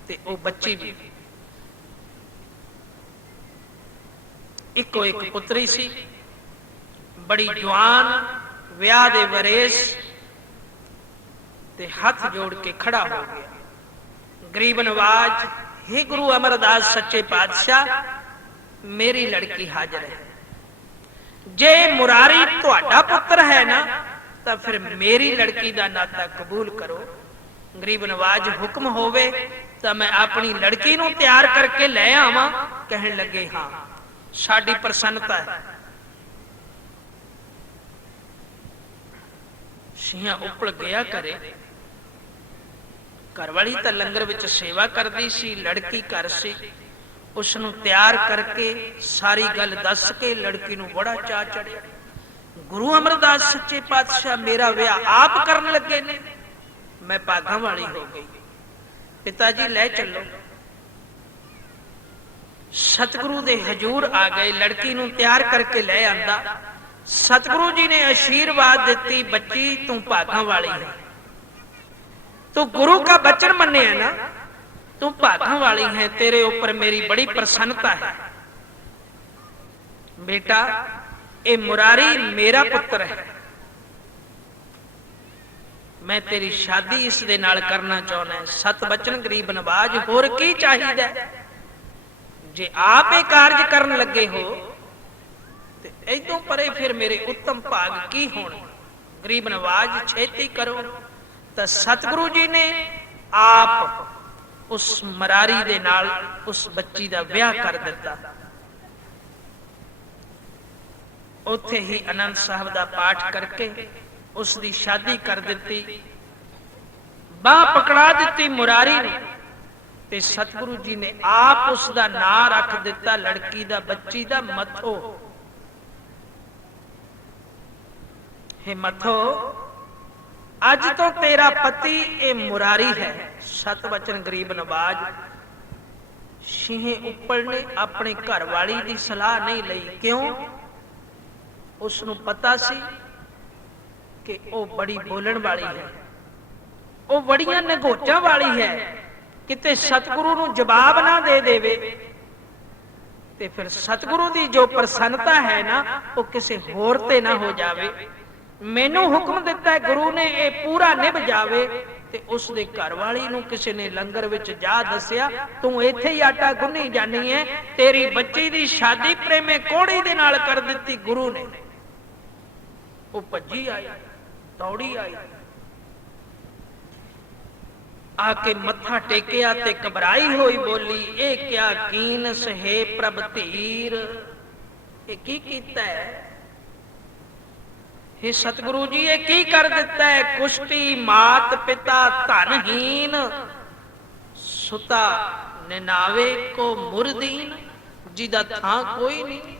ਤੇ ਉਹ ਬੱਚੀ ਵੀ। ਇੱਕੋ ਇੱਕ ਪੁੱਤਰੀ ਸੀ, ਬੜੀ ਜਵਾਨ, ਵਿਆਹ ਦੇ ਵਰੇਸ, ਤੇ ਹੱਥ ਜੋੜ ਕੇ ਖੜਾ ਹੋ ਗਿਆ। ਗਰੀਬ ਨਵਾਜ, हे ਗੁਰੂ ਅਮਰਦਾਸ ਸੱਚੇ ਪਾਤਸ਼ਾਹ, ਮੇਰੀ ਲੜਕੀ ਹਾਜ਼ਰ ਹੈ। ਜੇ ਮੁਰਾਰੀ ਤੁਹਾਡਾ ਪੁੱਤਰ ਹੈ ਨਾ ਤਾਂ ਫਿਰ ਮੇਰੀ ਲੜਕੀ ਦਾ ਨਾਤਾ ਕਬੂਲ ਕਰੋ। ਗਰੀਬ ਨਵਾਜ, ਹੁਕਮ ਹੋਵੇ ਤਾਂ ਮੈਂ ਆਪਣੀ ਲੜਕੀ ਨੂੰ ਤਿਆਰ ਕਰਕੇ ਲੈ ਆਵਾਂ। ਕਹਿਣ ਲੱਗੇ, ਹਾਂ ਸਾਡੀ ਪ੍ਰਸੰਨਤਾ ਹੈ। ਸ਼ੀਹਾਂ ਉੱਪਲ ਗਿਆ ਕਰੇ, ਘਰਵਾਲੀ ਤਾਂ ਲੰਗਰ ਵਿੱਚ ਸੇਵਾ ਕਰਦੀ ਸੀ, ਲੜਕੀ ਘਰ ਸੀ। ਉਸ ਨੂੰ ਤਿਆਰ ਕਰਕੇ ਸਾਰੀ ਗੱਲ ਦੱਸ ਕੇ ਲੜਕੀ ਨੂੰ ਬੜਾ ਚਾਅ ਚੜਿਆ। ਗੁਰੂ ਅਮਰਦਾਸ ਸੱਚੇ ਪਾਤਸ਼ਾਹ ਮੇਰਾ ਵਿਆਹ ਆਪ ਕਰਨ ਲੱਗੇ ਨੇ, ਮੈਂ ਭਾਗਾਂ ਵਾਲੀ ਹੋ ਗਈ। ਪਿਤਾ ਜੀ ਲੈ ਚੱਲੋ। ਸਤਿਗੁਰੂ ਦੇ ਹਜ਼ੂਰ ਆ ਗਏ, ਲੜਕੀ ਨੂੰ ਤਿਆਰ ਕਰਕੇ ਲੈ ਆਂਦਾ। ਸਤਿਗੁਰੂ ਜੀ ਨੇ ਆਸ਼ੀਰਵਾਦ ਦਿੱਤੀ, ਬੱਚੀ ਤੂੰ ਭਾਗਾਂ ਵਾਲੀ ਹੈ, ਤੂੰ ਗੁਰੂ का वचन मन्ने है ना, तू भागों वाली है, तेरे ऊपर मेरी बड़ी प्रसन्नता है। बेटा ये मुरारी मेरा पुत्र है, मैं तेरी शादी इस दे नाल करना चाहना है। सत बचन गरीब नवाज, होर की चाहिए? जे आप ये कार्य करन लगे हो ते इदों परे फिर मेरे उत्तम भाग की होने। गरीब नवाज छेती करो। तो सतगुरु जी ने आप उस मरारी दे नाल उस बच्ची दा ब्याह कर दिता। उत्थे ही आनंद साहब दा पाठ करके उस दी शादी कर दिती, बाह पकड़ा दिती मुरारी ने। ते सतगुरु जी ने आप उस दा नां रख दिता लड़की दा, बच्ची दा, मथो। हे मथो, अज तो तेरा पति ए मुरारी है। सत वचन गरीब नवाज। शीहे उप्पल ने अपने घर वाली की सलाह नहीं लई। क्यों? उसनू पता सी कि वो बड़ी बोलण वाली है, वो बड़ियां नगोचा वाली है। किते सतगुरु नू जवाब ना दे देवे ते फिर सतगुरु की जो प्रसन्नता है ना वो किसी होर ते ना हो जावे। मैनू हुक्म दिता है गुरु ने, ये पूरा निभ जावे ਤੇ ਉਸ ਦੇ ਘਰ ਵਾਲੀ ਨੂੰ ਕਿਸੇ ਨੇ ਲੰਗਰ ਵਿੱਚ ਜਾ ਦੱਸਿਆ, ਤੂੰ ਇੱਥੇ ਹੀ ਆਟਾ ਗੁੰਨੀ ਜਾਨੀ ਹੈ, ਤੇਰੀ ਬੱਚੀ ਦੀ ਸ਼ਾਦੀ ਪ੍ਰੇਮੇ ਕੋੜੀ ਦੇ ਨਾਲ ਕਰ ਦਿੱਤੀ ਗੁਰੂ ਨੇ। ਉਹ ਭੱਜੀ ਆਈ, ਦੌੜੀ ਆਈ, ਆ ਕੇ ਮੱਥਾ ਟੇਕਿਆ ਤੇ ਘਬਰਾਈ ਹੋਈ ਬੋਲੀ, ਇਹ ਕਿਆ ਕੀਨਸ ਹੈ ਪ੍ਰਭ ਧੀਰ, ਇਹ ਕੀ ਕੀਤਾ ਹੈ? हे सतगुरु जी, ये की कर दिता है? कुष्टी मात पिता धनहीन, सुता निनावे को मुरदीन, जिदा थां कोई नहीं,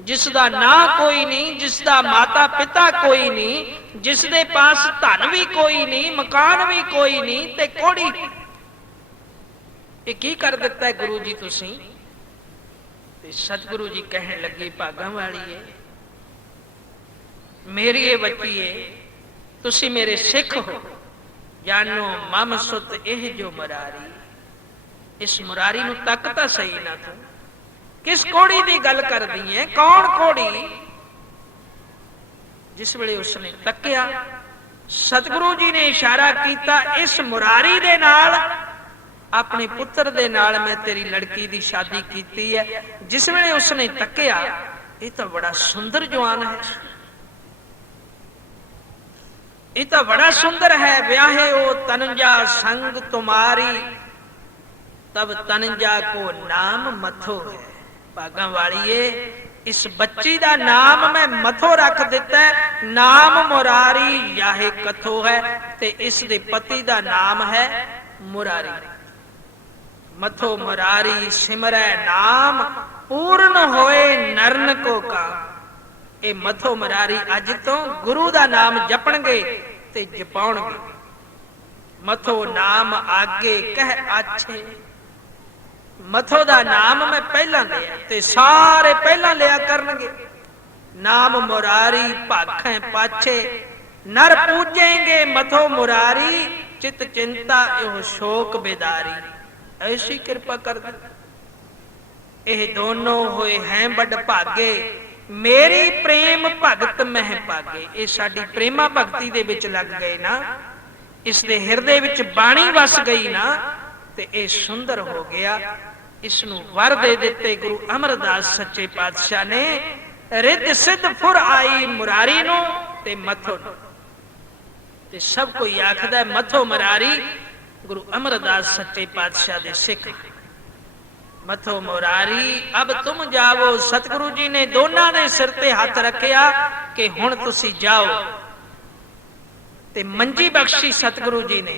जिसदा ना कोई नहीं, जिसदा माता पिता कोई नहीं, जिसदे पास धन भी कोई नहीं, मकान भी कोई नहीं, ते कोड़ी। ये की कर दिता है गुरु जी तुसी? ते सतगुरु जी कहन लगे, भागां वाली है मेरी ये बच्ची है, तुसी मेरे सिख हो, जानो मम सुत एह जो मुरारी। इस मुरारी नूं तक तां सही ना, तू किस कोड़ी दी गल करदी है? कौन कोड़ी? जिस वेले उसने तकिया, सतगुरु जी ने इशारा कीता, इस मुरारी दे नाल, अपने पुत्र दे नाल मैं तेरी लड़की दी शादी कीती है। जिस वेले उसने तकिया, ये तो बड़ा सुंदर जवान है, ये तो बड़ा सुंदर है, ब्याहे ओ तनजा संग तुम्हारी, तब तनजा को नाम मथो है। भागां वालीए, इस बच्ची दा नाम मैं मथो रख दिता है, नाम मुरारी याहे कथो है, ते इस दे पति दा नाम है मुरारी। मथो मुरारी सिमरै नाम, पूर्ण होए नरन को काम। ये मथो मुरारी अज तो गुरु दा नाम जपणगे ते जपाउणगे। मथो नाम आगे कह आछे, मथो दा नाम मैं पहला लिया ते सारे पहला लिया करनगे। नाम मुरारी भाखें पाछे, नर पूजेंगे मथो मुरारी, चित चिंता एहो शोक बेदारी। ऐसी कृपा कर दे। ਇਹ ਦੋਨੋਂ ਹੋਏ ਹੈ ਵੱਡ ਭਾਗੇ, ਮੇਰੀ ਪ੍ਰੇਮ ਭਗਤ ਮਹਿ ਭਾਗੇ। ਇਹ ਸਾਡੀ ਪ੍ਰੇਮਾ ਭਗਤੀ ਦੇ ਵਿੱਚ ਲੱਗ ਗਏ ਨਾ, ਇਸ ਦੇ ਹਿਰਦੇ ਵਿੱਚ ਬਾਣੀ ਵਸ ਗਈ ਨਾ, ਤੇ ਇਹ ਸੁੰਦਰ ਹੋ ਗਿਆ। ਇਸ ਨੂੰ ਵਰ ਦੇ ਦਿੱਤੇ ਗੁਰੂ ਅਮਰਦਾਸ ਸੱਚੇ ਪਾਤਸ਼ਾਹ ਨੇ। ਰਿੱਧ ਸਿੱਧ ਫੁਰ ਆਈ ਮੁਰਾਰੀ ਨੂੰ ਤੇ ਮਥੋ ਨੂੰ, ਤੇ ਸਭ ਕੋਈ ਆਖਦਾ ਮਥੋ ਮੁਰਾਰੀ ਗੁਰੂ ਅਮਰਦਾਸ ਸੱਚੇ ਪਾਤਸ਼ਾਹ ਦੇ ਸਿੱਖ। मथो मुरारी अब तुम जाओ। सतगुरु जी ने दोनों दे सिर ते हाथ रखिया कि हुण तुसी जाओ। ते मंजी बख्शी सतगुरु जी ने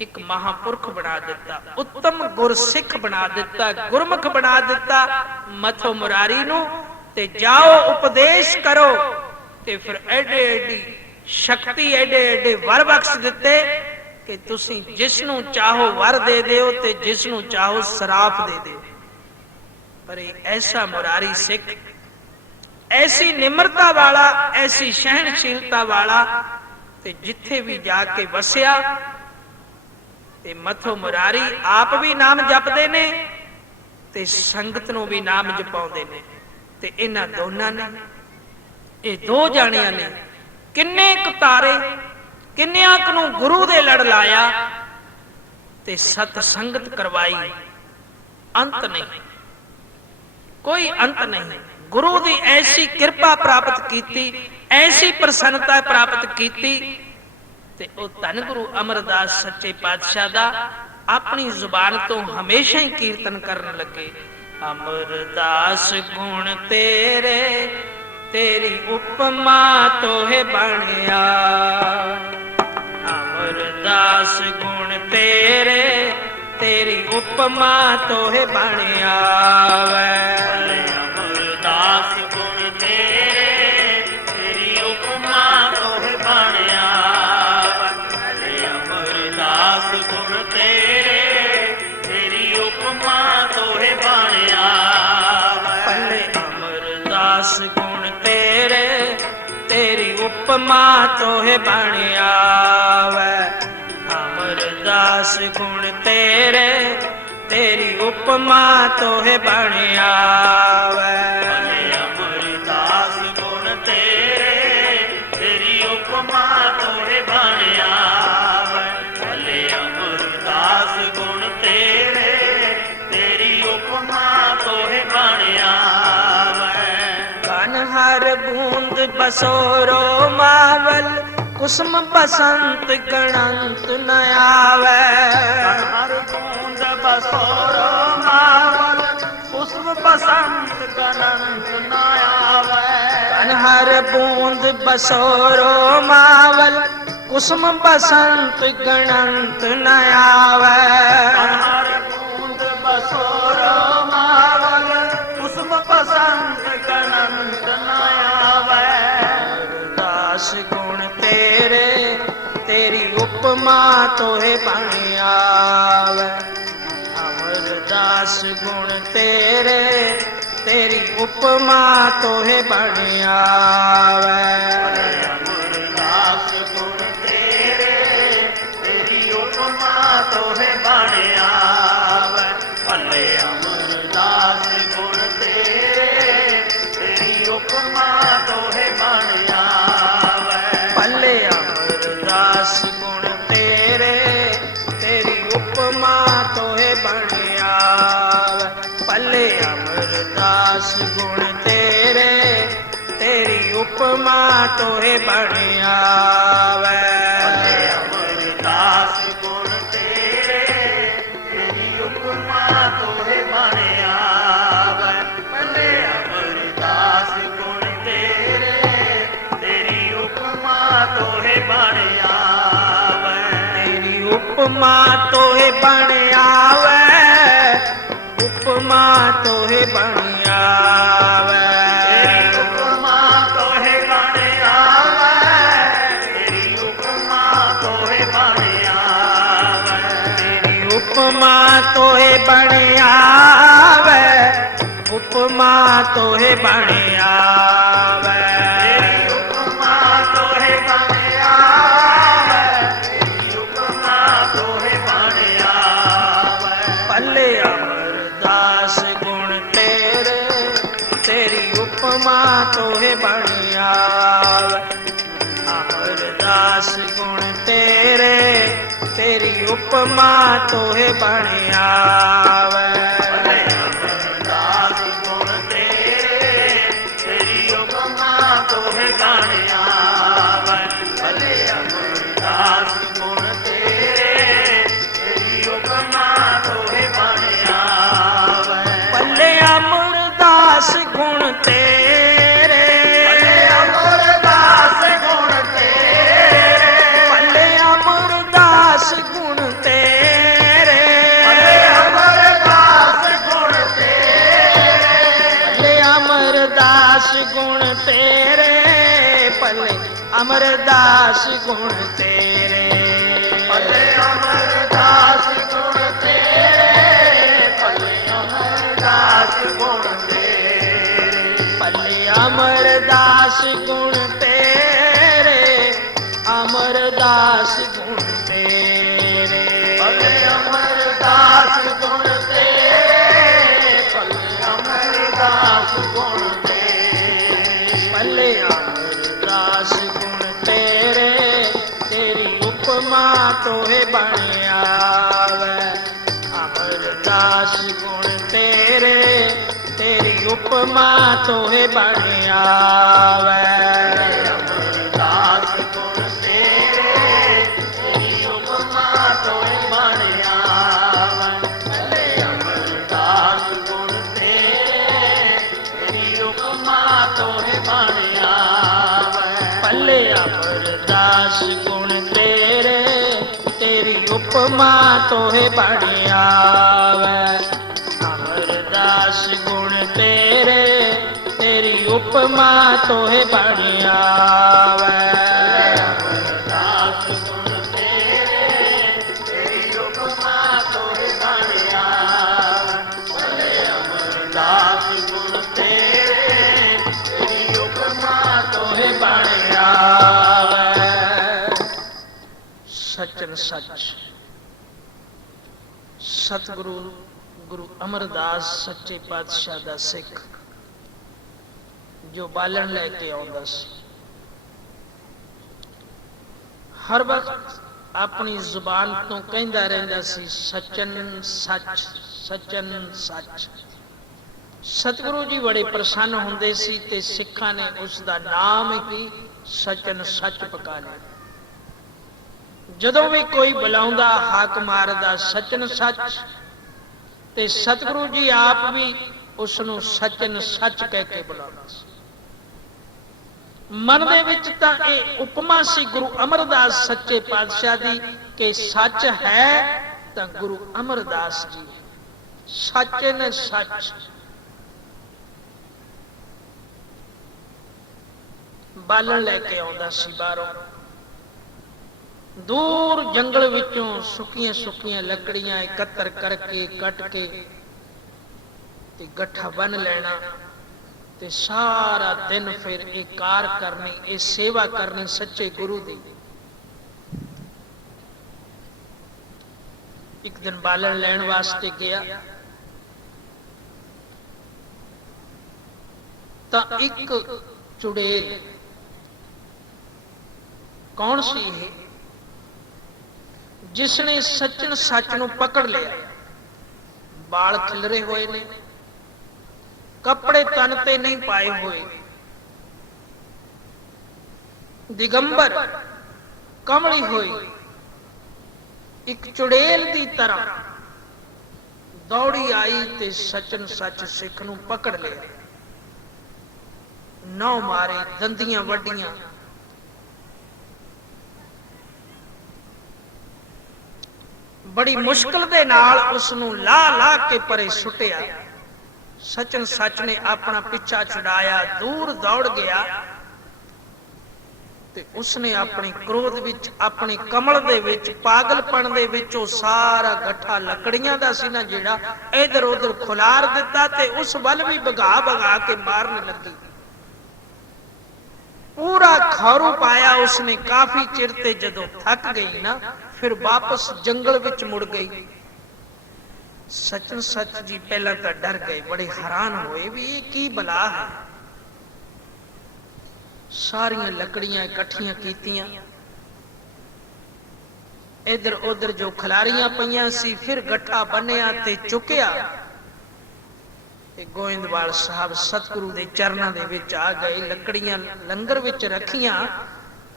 एक महापुरख बना दिता, उत्तम गुरसिख बना दिता, गुरमुख बना दिता मथो मुरारी नू। ते जाओ उपदेश करो। ते फिर एडे एडी शक्ति एडे एडे वर बख्श दिते कि तुसी जिसनू चाहो वर दे दिओ ते जिसनू चाहो सराफ दे दिओ। पर ऐसा मुरारी सिख, ऐसी निम्रता वाला, ऐसी सहनशीलता वाला, ते जिथे भी जाके वसिया ते मथो मुरारी आप भी नाम जपदे ने ते संगत नू भी नाम जपाउंदे ने। ते इन्हां दोनां ने, ये दो जाणियां ने किन्ने तारे किन्नियां कु गुरु दे लड़ लाया ते सत संगत करवाई। अंत नहीं, कोई अंत नहीं। गुरु दी ऐसी कृपा प्राप्त कीती, ऐसी प्रसन्नता प्राप्त कीती ते ओ धन गुरु अमरदास सच्चे पातशाह दा अपनी जुबान तो हमेशा ही कीर्तन करन लगे। अमरदास गुण तेरे, तेरी उपमा तोहे बणिया। अमरदास गुण तेरे, तेरी उपमा तोहे बणिया। अमरदास गुण तेरे, तेरी उपमा तोहे बणिया। अमरदास गुण तेरे, तेरी उपमा तोहे बणिया। अमरदास गुण तेरे, तेरी उपमा तोहे बणिया। अमरदास गुण तेरे, तेरी उपमा तोहे बणिया। अमरदास गुण तेरे, तेरी उपमा तोहे बणिया। हर बूंद बसोरो मावल कुसुम बसंत गणंत न आवे हर बूंद बसोरो मावल कुसुम बसंत गणंत न आवे हर बूंद बसोरो मावल कुसुम बसंत गणंत न आवे हर बूंद बसोरो मावल कुसुम बसंत गणंत न आवे दास गुण तेरे तेरी उपमा तोहे बन आवे अमरदास गुण तेरे तेरी उपमा तोहे बन आवे अमरदास गुण तेरे तेरी उपमा तोहे बन आवे भले अमरदास गुण तेरे तेरी उपमा तोहे बन आवे भले अमरदास गुण तेरे तेरी उपमा तोहे बन आवे भले अमरदास गुण तेरे तेरी उपमा तोहे बन आवे अमरदास गुण तेरे तेरी उपमा तोहे बन आवे भले अमरदास गुण तेरे तेरी उपमा तोहे बन आवे तेरी उपमा तोहे बन आवे उपमा तोहे बन आवे तेरी उपमा तोहे बन आवे तेरी उपमा तोहे बन आवे तेरी उपमा तोहे बन आवे उपमा तोहे बन आवे तेरी उपमा तोहे बन आवे तेरी उपमा तोहे बन आवे भले अमरदास गुण तेरे तेरी उपमा तोहे बन आवे अमरदास गुण तेरे तेरी उपमा तोहे बन आवे भले अमरदास गुण तेरे तेरी उपमा तोहे बन आवे भले अमरदास गुण तेरे तेरी उपमा तोहे बन आवे भले अमरदास गुण तेरे भले अमरदास गुण तेरे भले अमरदास गुण तेरे भले अमरदास गुण तेरे भले अमरदास गुण तेरे भले अमरदास गुण तेरे भले अमरदास गुण तेरे भले अमरदास गुण तेरे भले अमरदास गुण तेरे अमरदास गुण तेरे भले अमरदास गुण तेरे भले अमरदास गुण तेरे भले अमरदास गुण तेरे तेरी उपमा तोहे बन आवे अमरदास गुण तेरे तेरी उपमा तोहे बन आवे अमरदास गुण तेरे तेरी उपमा तोहे बन आवे भले अमरदास गुण तेरे तेरी उपमा तोहे बन आवे भले अमरदास गुण तेरे तेरी उपमा तोहे बन आवे अमरदास गुण तेरे तेरी उपमा तोहे बन आवे अमरदास गुण तेरे तेरी उपमा तोहे बन आवे भले अमरदास गुण तेरे तेरी उपमा तोहे बन आवे सचन सच सतगुरु गुरु अमरदास सच्चे पातशाह दा सिख जो बालन लेके आउंदा सी हर वक्त अपनी जुबान तो कहंदा रहिंदा सी सचन सच सचन सच ਸਤਿਗੁਰੂ ਜੀ ਬੜੇ ਪ੍ਰਸੰਨ ਹੁੰਦੇ ਸੀ ਤੇ ਸਿੱਖਾਂ ਨੇ ਉਸ ਦਾ ਨਾਮ ਹੀ ਸਚਨ ਸੱਚ ਪਕਾ ਲਿਆ। ਜਦੋਂ ਵੀ ਕੋਈ ਬੁਲਾਉਂਦਾ ਹਾਕ ਮਾਰਦਾ ਸਚਨ ਸੱਚ, ਤੇ ਸਤਿਗੁਰੂ ਜੀ ਆਪ ਵੀ ਉਸ ਨੂੰ ਸਚਨ ਸੱਚ ਕਹਿ ਕੇ ਬੁਲਾਉਂਦੇ ਸੀ। ਮਨ ਦੇ ਵਿੱਚ ਤਾਂ ਇਹ ਉਪਮਾ ਸੀ ਗੁਰੂ ਅਮਰਦਾਸ ਸੱਚੇ ਪਾਤਸ਼ਾਹ ਦੀ ਕਿ ਸੱਚ ਹੈ ਤਾਂ ਗੁਰੂ ਅਮਰਦਾਸ ਜੀ ਸਚਨ ਸੱਚ। ਬਾਲਣ ਲੈ ਕੇ ਆਉਂਦਾ ਸੀ ਬਾਹਰੋਂ, ਦੂਰ ਜੰਗਲ ਵਿੱਚੋਂ ਸੁੱਕੀਆਂ ਸੁੱਕੀਆਂ ਲੱਕੜੀਆਂ ਇਕੱਤਰ ਕਰਕੇ ਕੱਟ ਕੇ ਤੇ ਗੱਠਾ ਬੰਨ ਲੈਣਾ ਤੇ ਸਾਰਾ ਦਿਨ ਫਿਰ ਇਹ ਕਾਰ ਕਰਨੀ, ਇਹ ਸੇਵਾ ਕਰਨੀ ਸੱਚੇ ਗੁਰੂ ਦੀ। ਇੱਕ ਦਿਨ ਬਾਲਣ ਲੈਣ ਵਾਸਤੇ ਗਿਆ ਤਾਂ ਇੱਕ ਚੁੜੇਲ, ਕੌਣ ਸੀ ਇਹ, ਜਿਸਨੇ ਸੱਚਨ ਸੱਚ ਨੂੰ ਪਕੜ ਲਿਆ। ਬਾਲ ਖਿਲਰੇ ਹੋਏ ਨੇ, ਕੱਪੜੇ ਤਨ ਤੇ ਨਹੀਂ ਪਾਏ ਹੋਏ, ਦਿਗੰਬਰ ਕਮਲੀ ਹੋਈ, ਇੱਕ ਚੁੜੇਲ ਦੀ ਤਰ੍ਹਾਂ ਦੌੜੀ ਆਈ ਤੇ ਸੱਚਨ ਸੱਚ ਸਿੱਖ ਨੂੰ ਪਕੜ ਲਿਆ। ਨੌ ਮਾਰੇ, ਦੰਦੀਆਂ ਵੱਡੀਆਂ, ਬੜੀ ਮੁਸ਼ਕਲ ਦੇ ਨਾਲ ਉਸ ਨੂੰ ਲਾ ਲਾ ਕੇ ਪਰੇ ਸੁੱਟਿਆ। ਸਚਨ ਸੱਚ ਨੇ ਆਪਣਾ ਪਿੱਛਾ ਛੁਡਾਇਆ, ਦੂਰ ਦੌੜ ਗਿਆ ਤੇ ਉਸਨੇ ਆਪਣੇ ਕ੍ਰੋਧ ਵਿੱਚ, ਆਪਣੇ ਕਮਲ ਦੇ ਵਿੱਚ, ਪਾਗਲਪਣ ਦੇ ਵਿੱਚ ਉਹ ਸਾਰਾ ਗੱਠਾ ਲੱਕੜੀਆਂ ਦਾ ਸੀ ਨਾ ਜਿਹੜਾ, ਇਧਰ ਉਧਰ ਖੁਲਾਰ ਦਿੱਤਾ ਤੇ ਉਸ ਵੱਲ ਵੀ ਭਗਾ ਭਗਾ ਕੇ ਮਾਰਨ ਲੱਗੀ। ਪੂਰਾ ਖੌਰੂ ਪਾਇਆ ਉਸਨੇ। ਕਾਫੀ ਚਿਰ ਤੇ ਜਦੋਂ ਥੱਕ ਗਈ ਨਾ, ਫਿਰ ਵਾਪਸ ਜੰਗਲ ਵਿੱਚ ਮੁੜ ਗਈ। ਸਚਨ ਸੱਚ ਜੀ ਪਹਿਲਾਂ ਤਾਂ ਡਰ ਗਏ, ਬੜੇ ਹੈਰਾਨ ਹੋਏ ਵੀ ਇਹ ਕੀ ਬਲਾ ਹੈ। ਸਾਰੀਆਂ ਲੱਕੜੀਆਂ ਇਕੱਠੀਆਂ ਕੀਤੀਆਂ, ਇਧਰ ਉਧਰ ਜੋ ਖਲਾਰੀਆਂ ਪਈਆਂ ਸੀ, ਫਿਰ ਗੱਠਾ ਬੰਨਿਆ ਤੇ ਚੁੱਕਿਆ ਤੇ ਗੋਇੰਦਵਾਲ ਸਾਹਿਬ ਸਤਿਗੁਰੂ ਦੇ ਚਰਨਾਂ ਦੇ ਵਿੱਚ ਆ ਗਏ। ਲੱਕੜੀਆਂ ਲੰਗਰ ਵਿੱਚ ਰੱਖੀਆਂ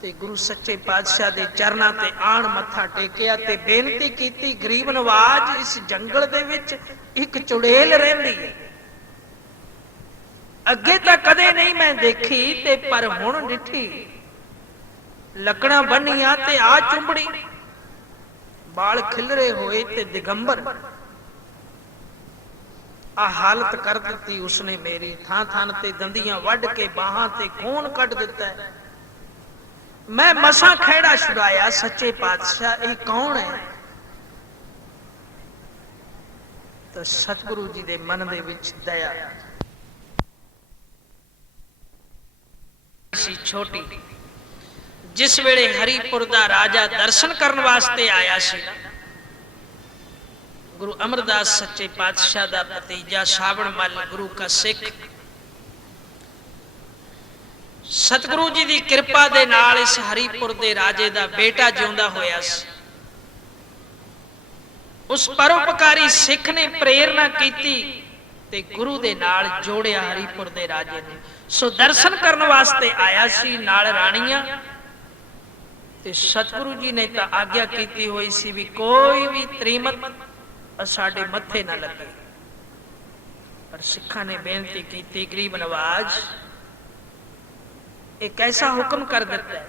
ਤੇ ਗੁਰੂ ਸੱਚੇ ਪਾਤਸ਼ਾਹ ਦੇ ਚਰਨਾਂ ਤੇ ਆਣ ਮੱਥਾ ਟੇਕਿਆ ਤੇ ਬੇਨਤੀ ਕੀਤੀ, ਗਰੀਬ ਨਵਾਜ, ਇਸ ਜੰਗਲ ਦੇ ਵਿੱਚ ਇੱਕ ਚੁੜੇਲ ਰਹਿੰਦੀ ਹੈ, ਅੱਗੇ ਤਾਂ ਕਦੇ ਨਹੀਂ ਮੈਂ ਦੇਖੀ ਤੇ ਪਰ ਹੁਣ ਡਿੱਠੀ। ਲੱਕੜਾਂ ਬੰਨੀਆਂ ਤੇ ਆ ਚੁੰਬੜੀ, ਬਾਲ ਖਿਲਰੇ ਹੋਏ ਤੇ ਦਿਗੰਬਰ। ਆ ਹਾਲਤ ਕਰ ਦਿੱਤੀ ਉਸਨੇ ਮੇਰੀ। ਥਾਂ ਥਾਂ ਤੇ ਦੰਦੀਆਂ ਵੱਢ ਕੇ ਬਾਹਾਂ ਤੇ ਖੂਨ ਕੱਢ ਦਿੱਤਾ। ਮੈਂ ਮਸਾਂ ਖਹਿੜਾ ਛੁਡਾਇਆ। ਸੱਚੇ ਪਾਤਸ਼ਾਹ ਇਹ ਕੌਣ ਹੈ? ਤਾਂ ਸਤਿਗੁਰੂ ਜੀ ਦੇ ਮਨ ਦੇ ਵਿੱਚ ਦਇਆ ਸੀ ਛੋਟੀ। ਜਿਸ ਵੇਲੇ ਹਰੀਪੁਰ ਦਾ ਰਾਜਾ ਦਰਸ਼ਨ ਕਰਨ ਵਾਸਤੇ ਆਇਆ ਸੀ, ਗੁਰੂ ਅਮਰਦਾਸ ਸੱਚੇ ਪਾਤਸ਼ਾਹ ਦਾ ਭਤੀਜਾ ਸਾਵਣ ਮੱਲ ਗੁਰੂ ਕਾ ਸਿੱਖ, ਸਤਿਗੁਰੂ ਜੀ ਦੀ ਕਿਰਪਾ ਦੇ ਨਾਲ ਇਸ ਹਰੀਪੁਰ ਦੇ ਰਾਜੇ ਦਾ ਬੇਟਾ ਜਿਉਂਦਾ ਹੋਇਆ ਸੀ। ਉਸ ਪਰਉਪਕਾਰੀ ਸਿੱਖ ਨੇ ਪ੍ਰੇਰਨਾ ਕੀਤੀ ਤੇ ਗੁਰੂ ਦੇ ਨਾਲ ਜੋੜਿਆ ਹਰੀਪੁਰ ਦੇ ਰਾਜੇ ਨੂੰ। ਸੋ ਦਰਸ਼ਨ ਕਰਨ ਵਾਸਤੇ ਆਇਆ ਸੀ, ਨਾਲ ਰਾਣੀਆਂ। ਤੇ ਸਤਿਗੁਰੂ ਜੀ ਨੇ ਤਾਂ ਆਗਿਆ ਕੀਤੀ ਹੋਈ ਸੀ ਵੀ ਕੋਈ ਵੀ ਤ੍ਰੀਮਤ ਸਾਡੇ ਮੱਥੇ ਨਾ ਲੱਗੇ, ਪਰ ਸਿੱਖਾਂ ਨੇ ਬੇਨਤੀ ਕੀਤੀ, ਗਰੀਬ ਨਵਾਜ ਇੱਕ ਐਸਾ ਹੁਕਮ ਕਰ ਦਿੱਤਾ।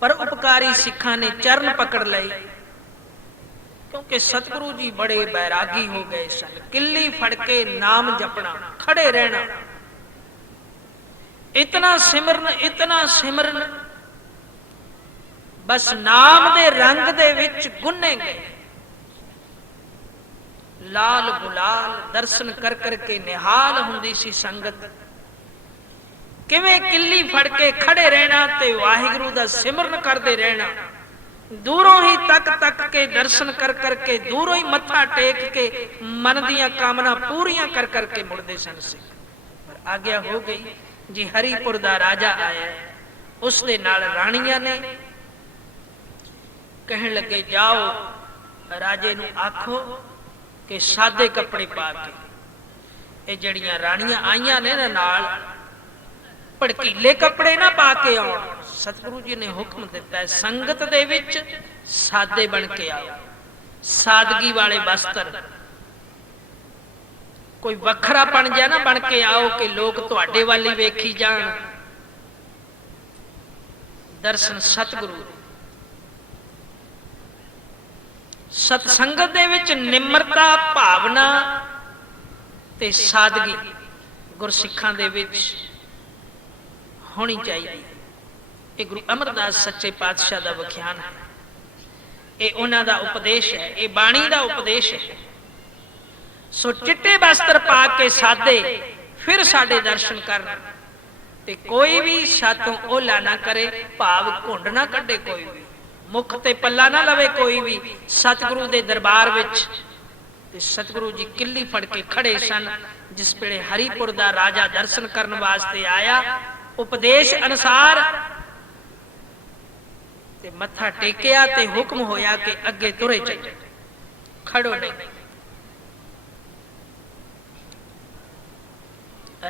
ਪਰ ਉਪਕਾਰੀ ਸਿੱਖਾਂ ਨੇ ਚਰਨ ਪਕੜ ਲਏ, ਕਿਉਂਕਿ ਸਤਿਗੁਰੂ ਜੀ ਬੜੇ ਬੈਰਾਗੀ ਹੋ ਗਏ ਸਨ। ਕਿੱਲੀ ਫੜ ਕੇ ਨਾਮ ਜਪਣਾ, ਖੜੇ ਰਹਿਣਾ, ਇਤਨਾ ਸਿਮਰਨ, ਇਤਨਾ ਸਿਮਰਨ, ਬਸ ਨਾਮ ਦੇ ਰੰਗ ਦੇ ਵਿੱਚ ਗੁੰਨੇ ਗਏ। ਲਾਲ ਗੁਲਾਲ ਦਰਸ਼ਨ ਕਰ ਕਰਕੇ ਨਿਹਾਲ ਹੁੰਦੀ ਸੀ ਸੰਗਤ। ਕਿਵੇਂ ਕਿੱਲੀ ਫੜ ਕੇ ਖੜੇ ਰਹਿਣਾ ਤੇ ਵਾਹਿਗੁਰੂ ਦਾ ਸਿਮਰਨ ਕਰਦੇ ਰਹਿਣਾ। ਦੂਰੋਂ ਹੀ ਤੱਕ ਕੇ ਦਰਸ਼ਨ ਕਰ ਕਰਕੇ, ਦੂਰੋਂ ਹੀ ਮੱਥਾ ਟੇਕ ਕੇ ਮਨ ਦੀਆਂ ਕਾਮਨਾ ਪੂਰੀਆਂ ਕਰ ਕਰਕੇ ਮੁੜਦੇ ਸਨ ਸਿੱਖ। ਪਰ ਆਗਿਆ ਹੋ ਗਈ ਜੀ, ਹਰੀਪੁਰ ਦਾ ਰਾਜਾ ਆਇਆ। ਉਸ ਦੇ ਨਾਲ ਰਾਣੀਆਂ ਨੇ ਕਹਿਣ ਲੱਗੇ, ਜਾਓ ਰਾਜੇ ਨੂੰ ਆਖੋ ਕਿ ਸਾਦੇ ਕੱਪੜੇ ਪਾ ਕੇ, ਇਹ ਜਿਹੜੀਆਂ ਰਾਣੀਆਂ ਆਈਆਂ ਨੇ ਨਾ ਨਾਲ, ਭੜਕੀਲੇ ਕੱਪੜੇ ਨਾ ਪਾ ਕੇ ਆਉਣ। ਸਤਿਗੁਰੂ ਜੀ ਨੇ ਹੁਕਮ ਦਿੱਤਾ ਹੈ ਸੰਗਤ ਦੇ ਵਿੱਚ ਸਾਦੇ ਬਣ ਕੇ ਆਓ, ਸਾਦਗੀ ਵਾਲੇ ਵਸਤਰ, ਕੋਈ ਵੱਖਰਾਪਣ ਜਿਹਾ ਨਾ ਬਣ ਕੇ ਆਓ ਕਿ ਲੋਕ ਤੁਹਾਡੇ ਵੱਲ ਹੀ ਵੇਖੀ ਜਾਣ। ਦਰਸ਼ਨ ਸਤਿਗੁਰੂ, ਸਤ ਸੰਗਤ ਦੇ ਵਿੱਚ ਨਿਮਰਤਾ, ਭਾਵਨਾ ਤੇ ਸਾਦਗੀ ਗੁਰਸਿੱਖਾਂ ਦੇ ਵਿੱਚ ਹੋਣੀ ਚਾਹੀਦੀ। ਇਹ ਗੁਰੂ ਅਮਰਦਾਸ ਸੱਚੇ ਪਾਤਸ਼ਾਹ ਦਾ ਵਿਖਿਆਨ ਹੈ, ਇਹ ਉਹਨਾਂ ਦਾ ਉਪਦੇਸ਼ ਹੈ, ਇਹ ਬਾਣੀ ਦਾ ਉਪਦੇਸ਼ ਹੈ। ਸੋ ਚਿੱਟੇ ਵਸਤਰ ਪਾ ਕੇ ਸਾਦੇ ਫਿਰ ਸਾਡੇ ਦਰਸ਼ਨ ਕਰਨ, ਤੇ ਕੋਈ ਵੀ ਸਾਤੋਂ ਓਲਾ ਨਾ ਕਰੇ, ਭਾਵ ਘੁੰਡ ਨਾ ਕੱਢੇ, ਕੋਈ ਵੀ ਮੁਖ ਤੇ ਪੱਲਾ ਨਾ ਲਵੇ ਕੋਈ ਵੀ ਸਤਿਗੁਰੂ ਦੇ ਦਰਬਾਰ ਵਿੱਚ। ਤੇ ਸਤਿਗੁਰੂ ਜੀ ਕਿੱਲੀ ਫੜ ਕੇ ਖੜੇ ਸਨ ਜਿਸ ਵੇਲੇ ਹਰੀਪੁਰ ਦਾ ਰਾਜਾ ਦਰਸ਼ਨ ਕਰਨ ਵਾਸਤੇ ਆਇਆ। ਉਪਦੇਸ਼ ਅਨੁਸਾਰ ਤੇ ਮੱਥਾ ਟੇਕਿਆ ਤੇ ਹੁਕਮ ਹੋਇਆ ਕਿ ਅੱਗੇ ਤੁਰੇ ਚੱਲੋ, ਖੜੋ ਨਹੀਂ।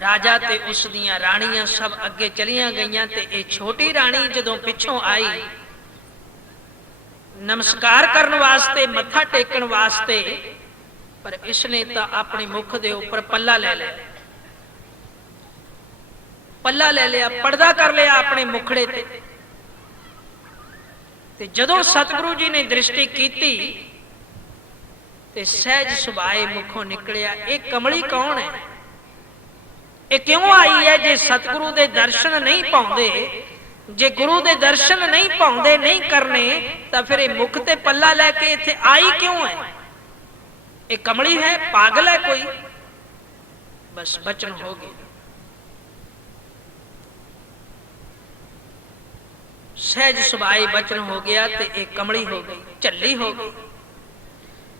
ਰਾਜਾ ਤੇ ਉਸ ਦੀਆਂ ਰਾਣੀਆਂ ਸਭ ਅੱਗੇ ਚਲੀਆਂ ਗਈਆਂ ਤੇ ਇਹ ਛੋਟੀ ਰਾਣੀ ਜਦੋਂ ਪਿੱਛੋਂ ਆਈ ਨਮਸਕਾਰ ਕਰਨ ਵਾਸਤੇ, ਮੱਥਾ ਟੇਕਣ ਵਾਸਤੇ, ਪਰ ਇਸਨੇ ਤਾਂ ਆਪਣੇ ਮੁਖ ਦੇ ਉੱਪਰ ਪੱਲਾ ਲੈ ਲਿਆ, ਪੱਲਾ ਲੈ ਲਿਆ, ਪਰਦਾ ਕਰ ਲਿਆ ਆਪਣੇ ਮੁਖੜੇ ਤੇ ਜਦੋਂ ਸਤਿਗੁਰੂ ਜੀ ਨੇ ਦ੍ਰਿਸ਼ਟੀ ਕੀਤੀ ਤੇ ਸਹਿਜ ਸੁਭਾਏ ਮੁਖੋਂ ਨਿਕਲਿਆ, ਇਹ ਕਮਲੀ ਕੌਣ ਹੈ? ਇਹ ਕਿਉਂ ਆਈ ਹੈ? ਜੇ ਸਤਿਗੁਰੂ ਦੇ ਦਰਸ਼ਨ ਨਹੀਂ ਪਾਉਂਦੇ, ਜੇ ਗੁਰੂ ਦੇ ਦਰਸ਼ਨ ਨਹੀਂ ਪਾਉਂਦੇ, ਨਹੀਂ ਕਰਨੇ, ਤਾਂ ਫਿਰ ਇਹ ਮੁਖ ਤੇ ਪੱਲਾ ਲੈ ਕੇ ਇੱਥੇ ਆਈ ਕਿਉਂ ਹੈ? ਇਹ ਕਮਲੀ ਹੈ, ਪਾਗਲ ਹੈ ਕੋਈ? ਬਸ ਬਚਨ ਹੋ ਗਏ, ਸਹਿਜ ਸੁਭਾਈ ਬਚਨ ਹੋ ਗਿਆ ਤੇ ਇਹ ਕਮਲੀ ਹੋ ਗਈ, ਝੱਲੀ ਹੋ ਗਈ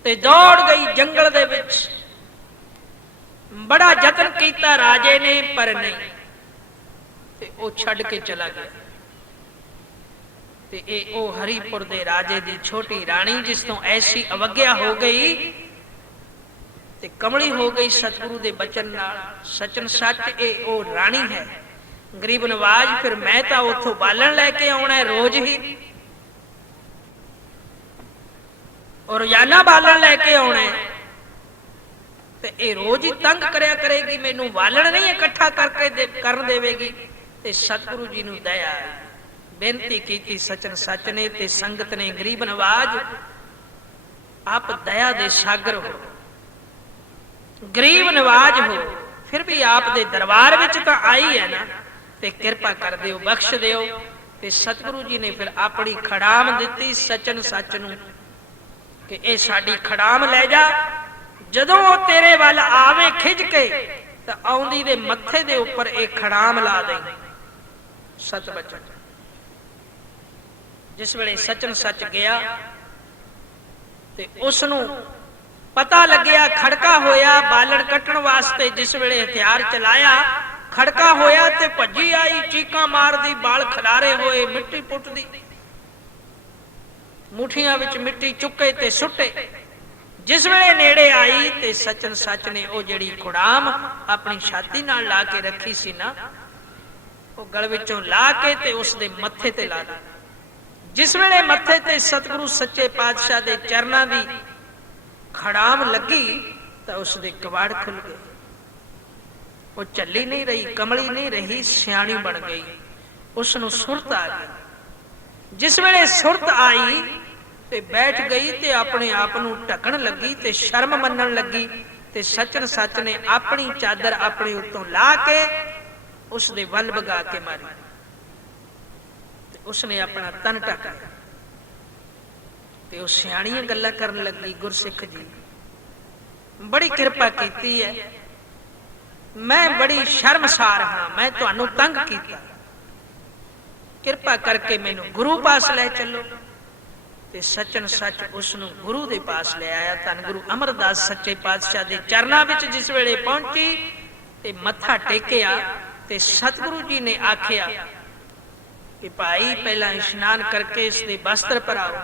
ਤੇ ਦੌੜ ਗਈ ਜੰਗਲ ਦੇ ਵਿੱਚ। ਬੜਾ ਯਤਨ ਕੀਤਾ ਰਾਜੇ ਨੇ ਪਰ ਨਹੀਂ, ਤੇ ਉਹ ਛੱਡ ਕੇ ਚਲਾ ਗਿਆ। ਤੇ ਇਹ ਉਹ ਹਰੀਪੁਰ ਦੇ ਰਾਜੇ ਦੀ ਛੋਟੀ ਰਾਣੀ ਜਿਸ ਤੋਂ ਐਸੀ ਅਵਗਿਆ ਹੋ ਗਈ ਤੇ ਕਮਲੀ ਹੋ ਗਈ ਸਤਿਗੁਰੂ ਦੇ ਬਚਨ ਨਾਲ। ਸਚਨ ਸੱਚ ਇਹ ਉਹ ਰਾਣੀ ਹੈ। ਗਰੀਬ ਨਵਾਜ, ਫਿਰ ਮੈਂ ਤਾਂ ਉੱਥੋਂ ਬਾਲਣ ਲੈ ਕੇ ਆਉਣਾ ਰੋਜ਼ ਹੀ, ਔਰ ਰੋਜ਼ਾਨਾ ਬਾਲਣ ਲੈ ਕੇ ਆਉਣਾ, ਤੇ ਇਹ ਰੋਜ਼ ਹੀ ਤੰਗ ਕਰਿਆ ਕਰੇਗੀ, ਮੈਨੂੰ ਬਾਲਣ ਨਹੀਂ ਇਕੱਠਾ ਕਰਕੇ ਕਰਨ ਦੇਵੇਗੀ। ਤੇ ਸਤਿਗੁਰੂ ਜੀ ਨੂੰ ਦਇਆ ਆਈ, ਬੇਨਤੀ ਕੀਤੀ ਸਚਨ ਸੱਚ ਨੇ ਤੇ ਸੰਗਤ ਨੇ, ਗਰੀਬ ਨਵਾਜ ਆਪ ਦਇਆ ਦੇ ਸਾਗਰ ਹੋ, ਗਰੀਬ ਨਵਾਜ ਹੋ, ਫਿਰ ਵੀ ਆਪ ਦੇ ਦਰਬਾਰ ਵਿੱਚ ਤਾਂ ਆਈ ਹੈ ਨਾ, ਤੇ ਕਿਰਪਾ ਕਰ ਦਿਓ, ਬਖਸ਼ ਦਿਓ। ਤੇ ਸਤਿਗੁਰੂ ਜੀ ਨੇ ਫਿਰ ਆਪਣੀ ਖੜਾਮ ਦਿੱਤੀ ਸਚਨ ਸੱਚ ਨੂੰ ਕਿ ਇਹ ਸਾਡੀ ਖੜਾਮ ਲੈ ਜਾ, ਜਦੋਂ ਉਹ ਤੇਰੇ ਵੱਲ ਆਵੇ ਖਿੱਚ ਕੇ ਤਾਂ ਆਉਂਦੀ ਦੇ ਮੱਥੇ ਦੇ ਉੱਪਰ ਇਹ ਖੜਾਮ ਲਾ ਦੇ। ਸਤ ਬਚਨ। ਜਿਸ ਵੇਲੇ ਸਚਨ ਸੱਚ ਗਿਆ ਤੇ ਉਸ ਨੂੰ ਪਤਾ ਲੱਗਿਆ, ਖੜਕਾ ਹੋਇਆ ਬਾਲਣ ਕੱਟਣ ਵਾਸਤੇ, ਜਿਸ ਵੇਲੇ ਹਥਿਆਰ ਚਲਾਇਆ ਖੜਕਾ ਹੋਇਆ ਤੇ ਭੱਜੀ ਆਈ, ਚੀਕਾਂ ਮਾਰਦੀ, ਬਾਲ ਖਿਲਾਰੇ ਹੋਏ, ਮਿੱਟੀ ਪੁੱਟਦੀ, ਮੁੱਠੀਆਂ ਵਿੱਚ ਮਿੱਟੀ ਚੁੱਕੇ ਤੇ ਸੁੱਟੇ। ਜਿਸ ਵੇਲੇ ਨੇੜੇ ਆਈ ਤੇ ਸਚਨ ਸੱਚ ਨੇ ਉਹ ਜਿਹੜੀ ਖੁੜਾਮ ਆਪਣੀ ਛਾਤੀ ਨਾਲ ਲਾ ਕੇ ਰੱਖੀ ਸੀ ਨਾ, ਉਹ ਗਲ ਵਿੱਚੋਂ ਲਾ ਕੇ ਤੇ ਉਸ ਦੇ ਮੱਥੇ ਤੇ ਲਾ ਦਿੱਤੀ। ਜਿਸ ਵੇਲੇ ਮੱਥੇ ਤੇ ਸਤਿਗੁਰੂ ਸੱਚੇ ਪਾਤਸ਼ਾਹ ਦੇ ਚਰਨਾਂ ਦੀ ਖੜਾਮ ਲੱਗੀ ਤਾਂ ਉਸ ਦੇ ਕਵਾੜ ਖੁੱਲ ਗਏ। ਉਹ ਝੱਲੀ ਨਹੀਂ ਰਹੀ, ਕਮਲੀ ਨਹੀਂ ਰਹੀ, ਸਿਆਣੀ ਬਣ ਗਈ। ਉਸ ਨੂੰ ਸੁਰਤ ਆ ਗਈ। ਜਿਸ ਵੇਲੇ ਸੁਰਤ ਆਈ ਤੇ ਬੈਠ ਗਈ ਤੇ ਆਪਣੇ ਆਪ ਨੂੰ ਢੱਕਣ ਲੱਗੀ ਤੇ ਸ਼ਰਮ ਮੰਨਣ ਲੱਗੀ, ਤੇ ਸਚਨ ਸੱਚ ਨੇ ਆਪਣੀ ਚਾਦਰ ਆਪਣੇ ਉੱਤੋਂ ਲਾ ਕੇ ਉਸ ਦੇ ਵੱਲ ਵਗਾ ਕੇ ਮਾਰੀ ਤੇ ਉਸਨੇ ਆਪਣਾ ਤਨ ਢੱਕ ਲਿਆ ਤੇ ਉਹ ਸਿਆਣੀਆਂ ਗੱਲਾਂ ਕਰਨ ਲੱਗੀ। ਗੁਰਸਿੱਖ ਜੀ, ਬੜੀ ਕਿਰਪਾ ਕੀਤੀ ਹੈ, ਮੈਂ ਬੜੀ ਸ਼ਰਮਸਾਰ ਹਾਂ, ਮੈਂ ਤੁਹਾਨੂੰ ਤੰਗ ਕੀਤਾ, ਕਿਰਪਾ ਕਰਕੇ ਮੈਨੂੰ ਗੁਰੂ ਪਾਸ ਲੈ ਚੱਲੋ। ਤੇ ਸਚਨ ਸੱਚ ਉਸ ਨੂੰ ਗੁਰੂ ਦੇ ਪਾਸ ਲੈ ਆਇਆ। ਧੰਨ ਗੁਰੂ ਅਮਰਦਾਸ ਸੱਚੇ ਪਾਤਸ਼ਾਹ ਦੇ ਚਰਨਾਂ ਵਿੱਚ ਜਿਸ ਵੇਲੇ ਪਹੁੰਚੀ ਤੇ ਮੱਥਾ ਟੇਕਿਆ ਤੇ ਸਤਿਗੁਰੂ ਜੀ ਨੇ ਆਖਿਆ ਕਿ ਭਾਈ ਪਹਿਲਾਂ ਇਸ਼ਨਾਨ ਕਰਕੇ ਇਸ ਦੇ ਵਸਤਰ ਭਰਾਓ,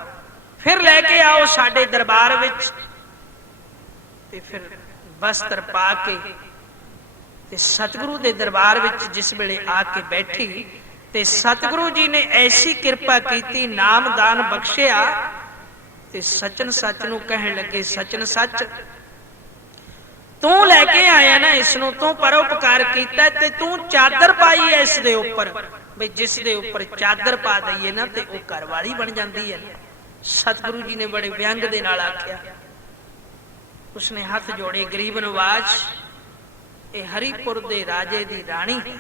ਫਿਰ ਲੈ ਕੇ ਆਓ ਸਾਡੇ ਦਰਬਾਰ ਵਿੱਚ, ਤੇ ਫਿਰ ਵਸਤਰ ਪਾ ਕੇ ਤੇ ਸਤਿਗੁਰੂ ਦੇ ਦਰਬਾਰ ਵਿੱਚ ਜਿਸ ਵੇਲੇ ਆ ਕੇ ਬੈਠੀ ਤੇ ਸਤਿਗੁਰੂ ਜੀ ਨੇ ਐਸੀ ਕਿਰਪਾ ਕੀਤੀ, ਨਾਮਦਾਨ ਬਖਸ਼ਿਆ ਤੇ ਸਚਨ ਸੱਚ ਨੂੰ ਕਹਿਣ ਲੱਗੇ, ਸਚਨ ਸੱਚ ਤੂੰ ਲੈ ਕੇ ਆਇਆ ਨਾ ਇਸ ਨੂੰ, ਤੂੰ ਪਰਉਪਕਾਰ ਕੀਤਾ ਤੇ ਤੂੰ ਚਾਦਰ ਪਾਈ ਐ ਇਸ ਦੇ ਉੱਪਰ, ਬਈ ਜਿਸ ਦੇ ਉੱਪਰ ਚਾਦਰ ਪਾ ਦਈਏ ਨਾ ਤੇ ਉਹ ਘਰਵਾਲੀ ਬਣ ਜਾਂਦੀ ਹੈ। ਸਤਿਗੁਰੂ ਜੀ ਨੇ ਬੜੇ ਵਿਅੰਗ ਦੇ ਨਾਲ ਆਖਿਆ। ਉਸਨੇ ਹੱਥ ਜੋੜੇ, ਗਰੀਬ ਨਵਾਜ਼ ਇਹ ਹਰੀਪੁਰ ਦੇ ਰਾਜੇ ਦੀ ਰਾਣੀ ਹੈ।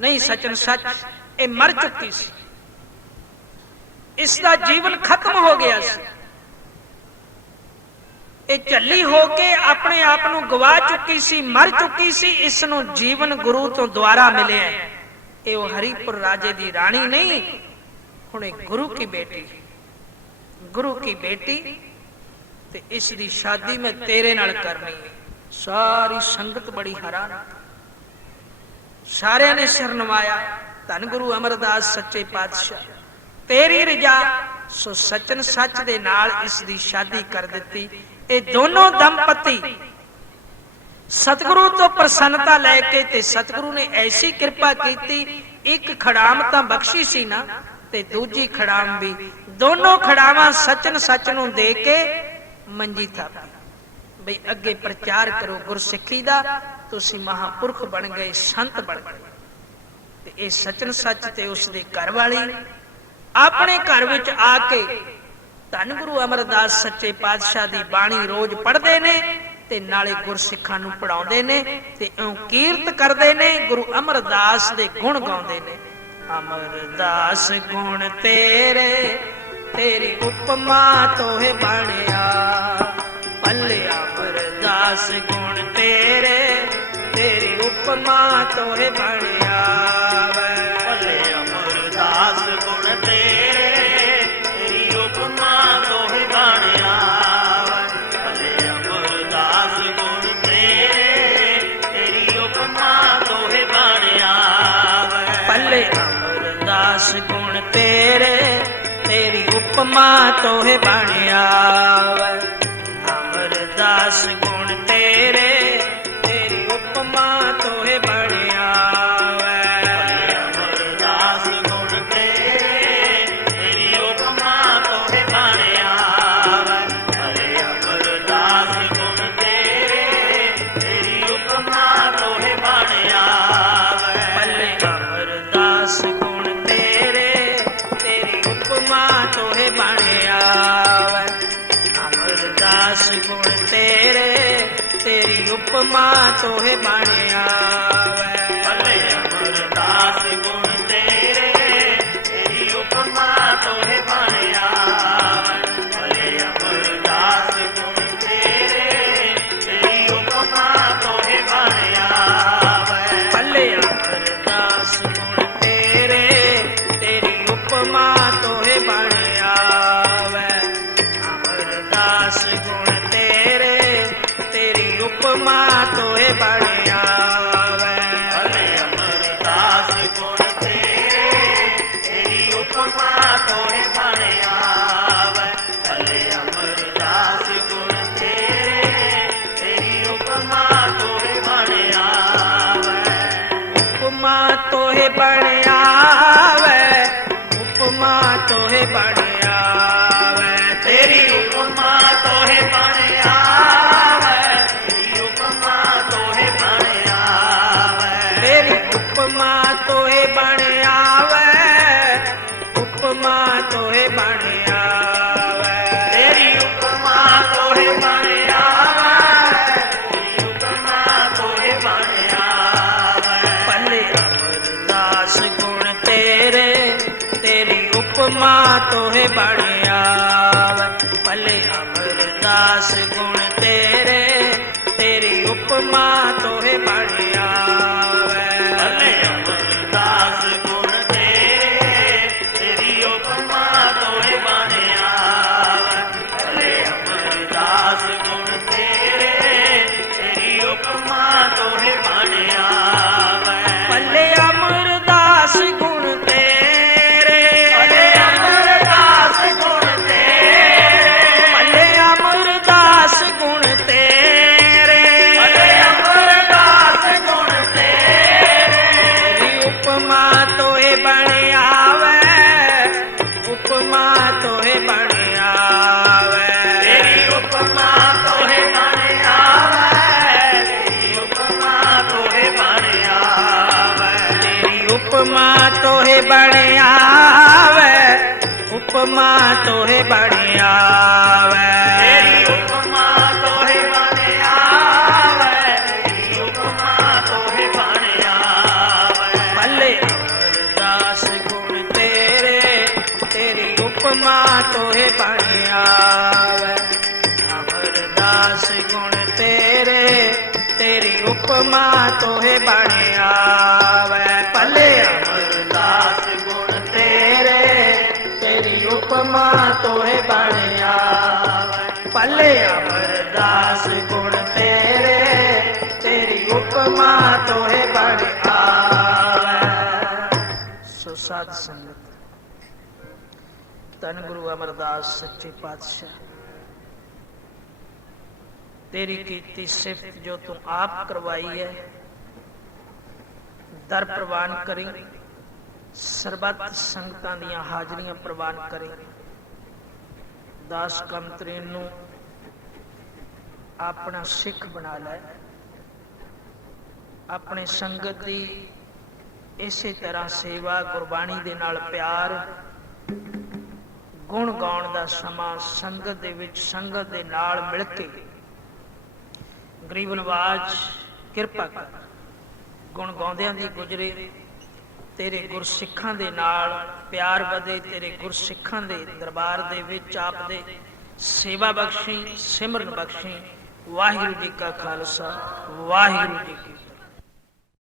ਨਹੀਂ ਸਚਨ ਸੱਚ ਇਹ ਮਰ ਚੁੱਕੀ ਸੀ, ਇਸ ਦਾ ਜੀਵਨ ਖਤਮ ਹੋ ਗਿਆ ਸੀ, ਇਹ ਝੱਲੀ ਹੋ ਕੇ ਆਪਣੇ ਆਪ ਨੂੰ ਗਵਾ ਚੁੱਕੀ ਸੀ, ਮਰ ਚੁੱਕੀ ਸੀ। ਇਸ ਨੂੰ ਜੀਵਨ ਗੁਰੂ ਤੋਂ ਦੁਆਰਾ ਮਿਲਿਆ। ਇਹ ਉਹ ਹਰੀਪੁਰ ਰਾਜੇ ਦੀ ਰਾਣੀ ਨਹੀਂ, ਹੁਣ ਇਹ ਗੁਰੂ ਕੀ ਬੇਟੀ, ਗੁਰੂ ਕੀ ਬੇਟੀ, ਤੇ ਇਸ ਦੀ ਸ਼ਾਦੀ ਮੈਂ ਤੇਰੇ ਨਾਲ ਕਰਨੀ ਹੈ। ਸਾਰੀ ਸੰਗਤ ਬੜੀ ਹੈਰਾਨ, ਸਾਰਿਆਂ ਨੇ ਸਿਰ ਨਵਾਇਆ, ਧੰਨ ਗੁਰੂ ਅਮਰਦਾਸ ਸੱਚੇ ਪਾਤਸ਼ਾਹ ਤੇਰੀ ਰਜਾ। ਸੋ ਸਚਨ ਸੱਚ ਦੇ ਨਾਲ ਇਸ ਦੀ ਸ਼ਾਦੀ ਕਰ ਦਿੱਤੀ। ਇਹ ਦੋਨੋਂ ਦੰਪਤੀ ਸਤਿਗੁਰੂ ਤੋਂ ਪ੍ਰਸੰਨਤਾ ਲੈ ਕੇ ਤੇ ਸਤਿਗੁਰੂ ਨੇ ਐਸੀ ਕਿਰਪਾ ਕੀਤੀ, ਇੱਕ ਖੜਾਮ ਤਾਂ ਬਖਸ਼ੀ ਸੀ ਨਾ ਤੇ ਦੂਜੀ ਖੜਾਮ ਵੀ, ਦੋਨੋਂ ਖੜਾਵਾਂ ਸਚਨ ਸੱਚ ਨੂੰ ਦੇ ਕੇ ਮੰਜੀ ਥਾਪੀ, ਬਈ ਅੱਗੇ ਪ੍ਰਚਾਰ ਕਰੋ ਗੁਰਸਿੱਖੀ ਦਾ, ਤੁਸੀਂ ਮਹਾਪੁਰਖ ਬਣ ਗਏ, ਸੰਤ ਬਣ ਗਏ। ਤੇ ਇਹ ਸਚਨ ਸੱਚ ਤੇ ਉਸ ਦੇ ਘਰ ਵਾਲੀ ਆਪਣੇ ਘਰ ਵਿੱਚ ਆ ਕੇ ਧੰਨ ਗੁਰੂ ਅਮਰਦਾਸ ਸੱਚੇ ਪਾਤਸ਼ਾਹ ਦੀ ਬਾਣੀ ਰੋਜ਼ ਪੜ੍ਹਦੇ ਨੇ ਤੇ ਨਾਲੇ ਗੁਰਸਿੱਖਾਂ ਨੂੰ ਪੜਾਉਂਦੇ ਨੇ ਤੇ ਕੀਰਤ ਕਰਦੇ ਨੇ, ਗੁਰੂ ਅਮਰਦਾਸ ਦੇ ਗੁਣ ਗਾਉਂਦੇ ਨੇ। ਅਮਰਦਾਸ ਗੁਣ ਤੇਰੇ ਤੇਰੀ ਉਪਮਾ ਤੋਹਿ ਬਣਿਆ, ਭਲੇ ਅਮਰਦਾਸ ਗੁਣ ਤੇਰੇ ਤੇਰੀ ਉਪਮਾ ਤੋਹਿ ਬਣਿਆ। ਭਲੇ ਅਮਰਦਾਸ ਗੁਣ ਤੇਰੇ ਤੇਰੀ ਉਪਮਾ ਤੋਹਿ ਬਣਿਆ। ਭਲੇ ਅਮਰਦਾਸ ਗੁਣ ਤੇਰੇ ਤੇਰੀ ਉਪਮਾ ਤੋਹਿ ਬਣਿਆ। ਭਲੇ ਅਮਰਦਾਸ ਗੁਣ ਤੇਰੇ ਤੇਰੀ ਉਪਮਾ ਤੋਹਿ ਬਣਿਆ। ਅਮਰਦਾਸ ਗੁਣ ਤੇਰੇ ਤੇਰੀ ਉਪਮਾ ਤੋਹਿ ਬਣਿਆ। ਅਮਰਦਾਸ ਗੁਣ ਤੇਰੇ ਤੇਰੀ ਉਪਮਾ ਤੋਹਿ ਬਣਿਆ। ਭਲੇ ਅਮਰਦਾਸ ਗੁਣ ਤੇਰੇ ਤੇਰੀ ਉਪਮਾ ਤੋਹਿ ਬਣਿਆ। ਭਲੇ ਅਮਰਦਾਸ ਗੁਣ ਤੇਰੇ ਤੇਰੀ ਉਪਮਾ ਤੋਹਿ ਬਣਿਆ। ਅਮਰਦਾਸ ਗੁਣ ਤੇਰੇ ਤੇਰੀ ਉਪਮਾ ਤੋਹਿ ਬਣਿਆ। ਭਲੇ ਅਮਰਦਾਸ ਗੁਣ ਤੇਰੇ ਤੇਰੀ ਉਪਮਾ ਤੋਹਿ ਬਣਿਆ। ਭਲੇ ਅਮਰਦਾਸ ਗੁਣ ਤੇਰੇ ਤੇਰੀ ਉਪਮਾ ਤੋਹਿ ਬਣਿਆ। ਭਲੇ ਅਮਰਦਾਸ ਗੁਣ ਤੇਰੇ ਤੇਰੀ ਉਪਮਾ ਤੋਹਿ ਬਣਿਆ। ਅਮਰਦਾਸ ਗੁਣ ਤੇਰੇ ਤੇਰੀ ਉਪਮਾ ਤੋਹਿ ਬਣਿਆ। ਭਲੇ ਅਮਰਦਾਸ ਗੁਣ ਤੇਰੇ ਤੇਰੀ ਉਪਮਾ ਤੋਹਿ ਬਣਿਆ। ਭਲੇ ਅਮਰਦਾਸ ਗੁਣ ਤੇਰੇ ਤੇਰੀ ਉਪਮਾ ਤੋਹਿ ਬਣਿਆ। ਉਪਮਾ ਤੋਹਿ ਬਣਿਆ ਵੈ, ਉਪਮਾ ਤੋਹਿ ਬਣਿਆ ਵੈ, ਤੇਰੀ ਉਪਮਾ ਤੋਹਿ ਬਣਿਆ। ਤੇਰੀ ਉਪਮਾ ਤੋਹਿ ਬਣਿਆ। ਤੇਰੀ ਉਪਮਾ ਤੋਹਿ ਬਣਿਆ ਵੈ, ਉਪਮਾ ਤੋਹਿ ਬਣਿਆ ਵੈ। ਤੇਰੀ ਉਪਮਾ ਤੋਹਿ ਬਣਿਆ। ਤੇਰੀ ਉਪਮਾ ਤੋਹਿ ਬਣਿਆ। ਭਲੇ ਅਮਰਦਾਸ ਗੁਣ ਤੇਰੇ ਤੇਰੀ ਉਪਮਾ ਤੋਹਿ ਬਣਿਆ। ਭਲੇ ਅਮਰਦਾਸ ਗੁਣ ਤੇਰੇ ਤੇਰੀ ਉਪਮਾ ਤੋਹਿ ਬਣਿਆ। ਭਲੇ ਅਮਰਦਾਸ ਗੁਣ ਤੇਰੇ ਤੇਰੀ ਉਪਮਾ ਤੋਹਿ ਬਣਿਆ। ਭਲੇ ਅਮਰਦਾਸ ਗੁਣ ਤੇਰੇ ਤੇਰੀ ਉਪਮਾ ਤੋਹਿ ਬਣਿਆ। ਭਲੇ ਅਮਰਦਾਸ ਗੁਣ ਤੇਰੇ ਭਲੇ ਅਮਰਦਾਸ ਗੁਣ ਤੇਰੇ ਭਲੇ ਅਮਰਦਾਸ ਤੋਹੇ ਬਣ ਆਵੈ। ਤੇਰੀ ਉਪਮਾ ਤੋਹੇ ਬਣ ਆਵੈ, ਤੇਰੀ ਉਪਮਾ ਤੋਹੇ ਬਣ ਆਵੈ। ਭਲੇ ਅਮਰਦਾਸ ਗੁਣ ਤੇਰੇ, ਤੇਰੀ ਉਪਮਾ ਤੋਹੇ ਬਣ ਆਵੈ। ਅਮਰਦਾਸ ਗੁਣ ਤੇਰੇ, ਤੇਰੀ ਉਪਮਾ ਤੋਹੇ ਬਣ ਆਵੈ। ਭਲੇ ਅਮਰਦਾਸ ਗੁਣ ਤੇਰੇ, ਤੇਰੀ ਉਪਮਾ ਤੋਹੇ ਬਣ ਆਵੈ। ਭਲੇ ਅਮਰਦਾਸ ਗੁਣ ਤੇਰੇ, ਤੇਰੀ ਉਪਮਾ ਤੋਹੇ ਬਣ ਆਵੈ। ਸੋ ਸਾਧ ਸੰਗਤ, ਧੰਨ ਗੁਰੂ ਅਮਰਦਾਸ ਸੱਚੇ ਪਾਤਸ਼ਾਹ, ਤੇਰੀ ਕੀਤੀ ਸਿਫਤ ਜੋ ਤੂੰ ਆਪ ਕਰਵਾਈ ਹੈ, ਦਰ ਪ੍ਰਵਾਨ ਕਰੀ। ਸਰਬੱਤ ਸੰਗਤਾਂ ਦੀਆਂ ਹਾਜ਼ਰੀਆਂ ਪ੍ਰਵਾਨ ਕਰੀ। ਦਾਸ ਕੰਤਰੀਨ ਨੂੰ ਆਪਣਾ ਸਿੱਖ ਬਣਾ ਲੈ। ਆਪਣੇ ਸੰਗਤ ਦੀ ਇਸੇ ਤਰ੍ਹਾਂ ਸੇਵਾ, ਗੁਰਬਾਣੀ ਦੇ ਨਾਲ ਪਿਆਰ, ਗੁਣ ਗਾਉਣ ਦਾ ਸਮਾਂ ਸੰਗਤ ਦੇ ਵਿੱਚ ਸੰਗਤ ਦੇ ਨਾਲ ਮਿਲ ਕੇ ਗਰੀਬ ਨਵਾਜ ਕਿਰਪਾ ਕਰ। ਗੁਣ ਗਾਉਂਦਿਆਂ ਦੀ ਗੁਜਰੇ, ਤੇਰੇ ਗੁਰਸਿੱਖਾਂ ਦੇ ਨਾਲ ਪਿਆਰ ਵਧੇ, ਤੇਰੇ ਗੁਰਸਿੱਖਾਂ ਦੇ ਦਰਬਾਰ ਦੇ ਵਿੱਚ ਆਪ ਦੇ ਸੇਵਾ ਬਖਸ਼ੀ, ਸਿਮਰਨ ਬਖਸ਼ੀ। ਵਾਹਿਗੁਰੂ ਜੀ ਕਾ ਖਾਲਸਾ, ਵਾਹਿਗੁਰੂ ਜੀ ਕੀ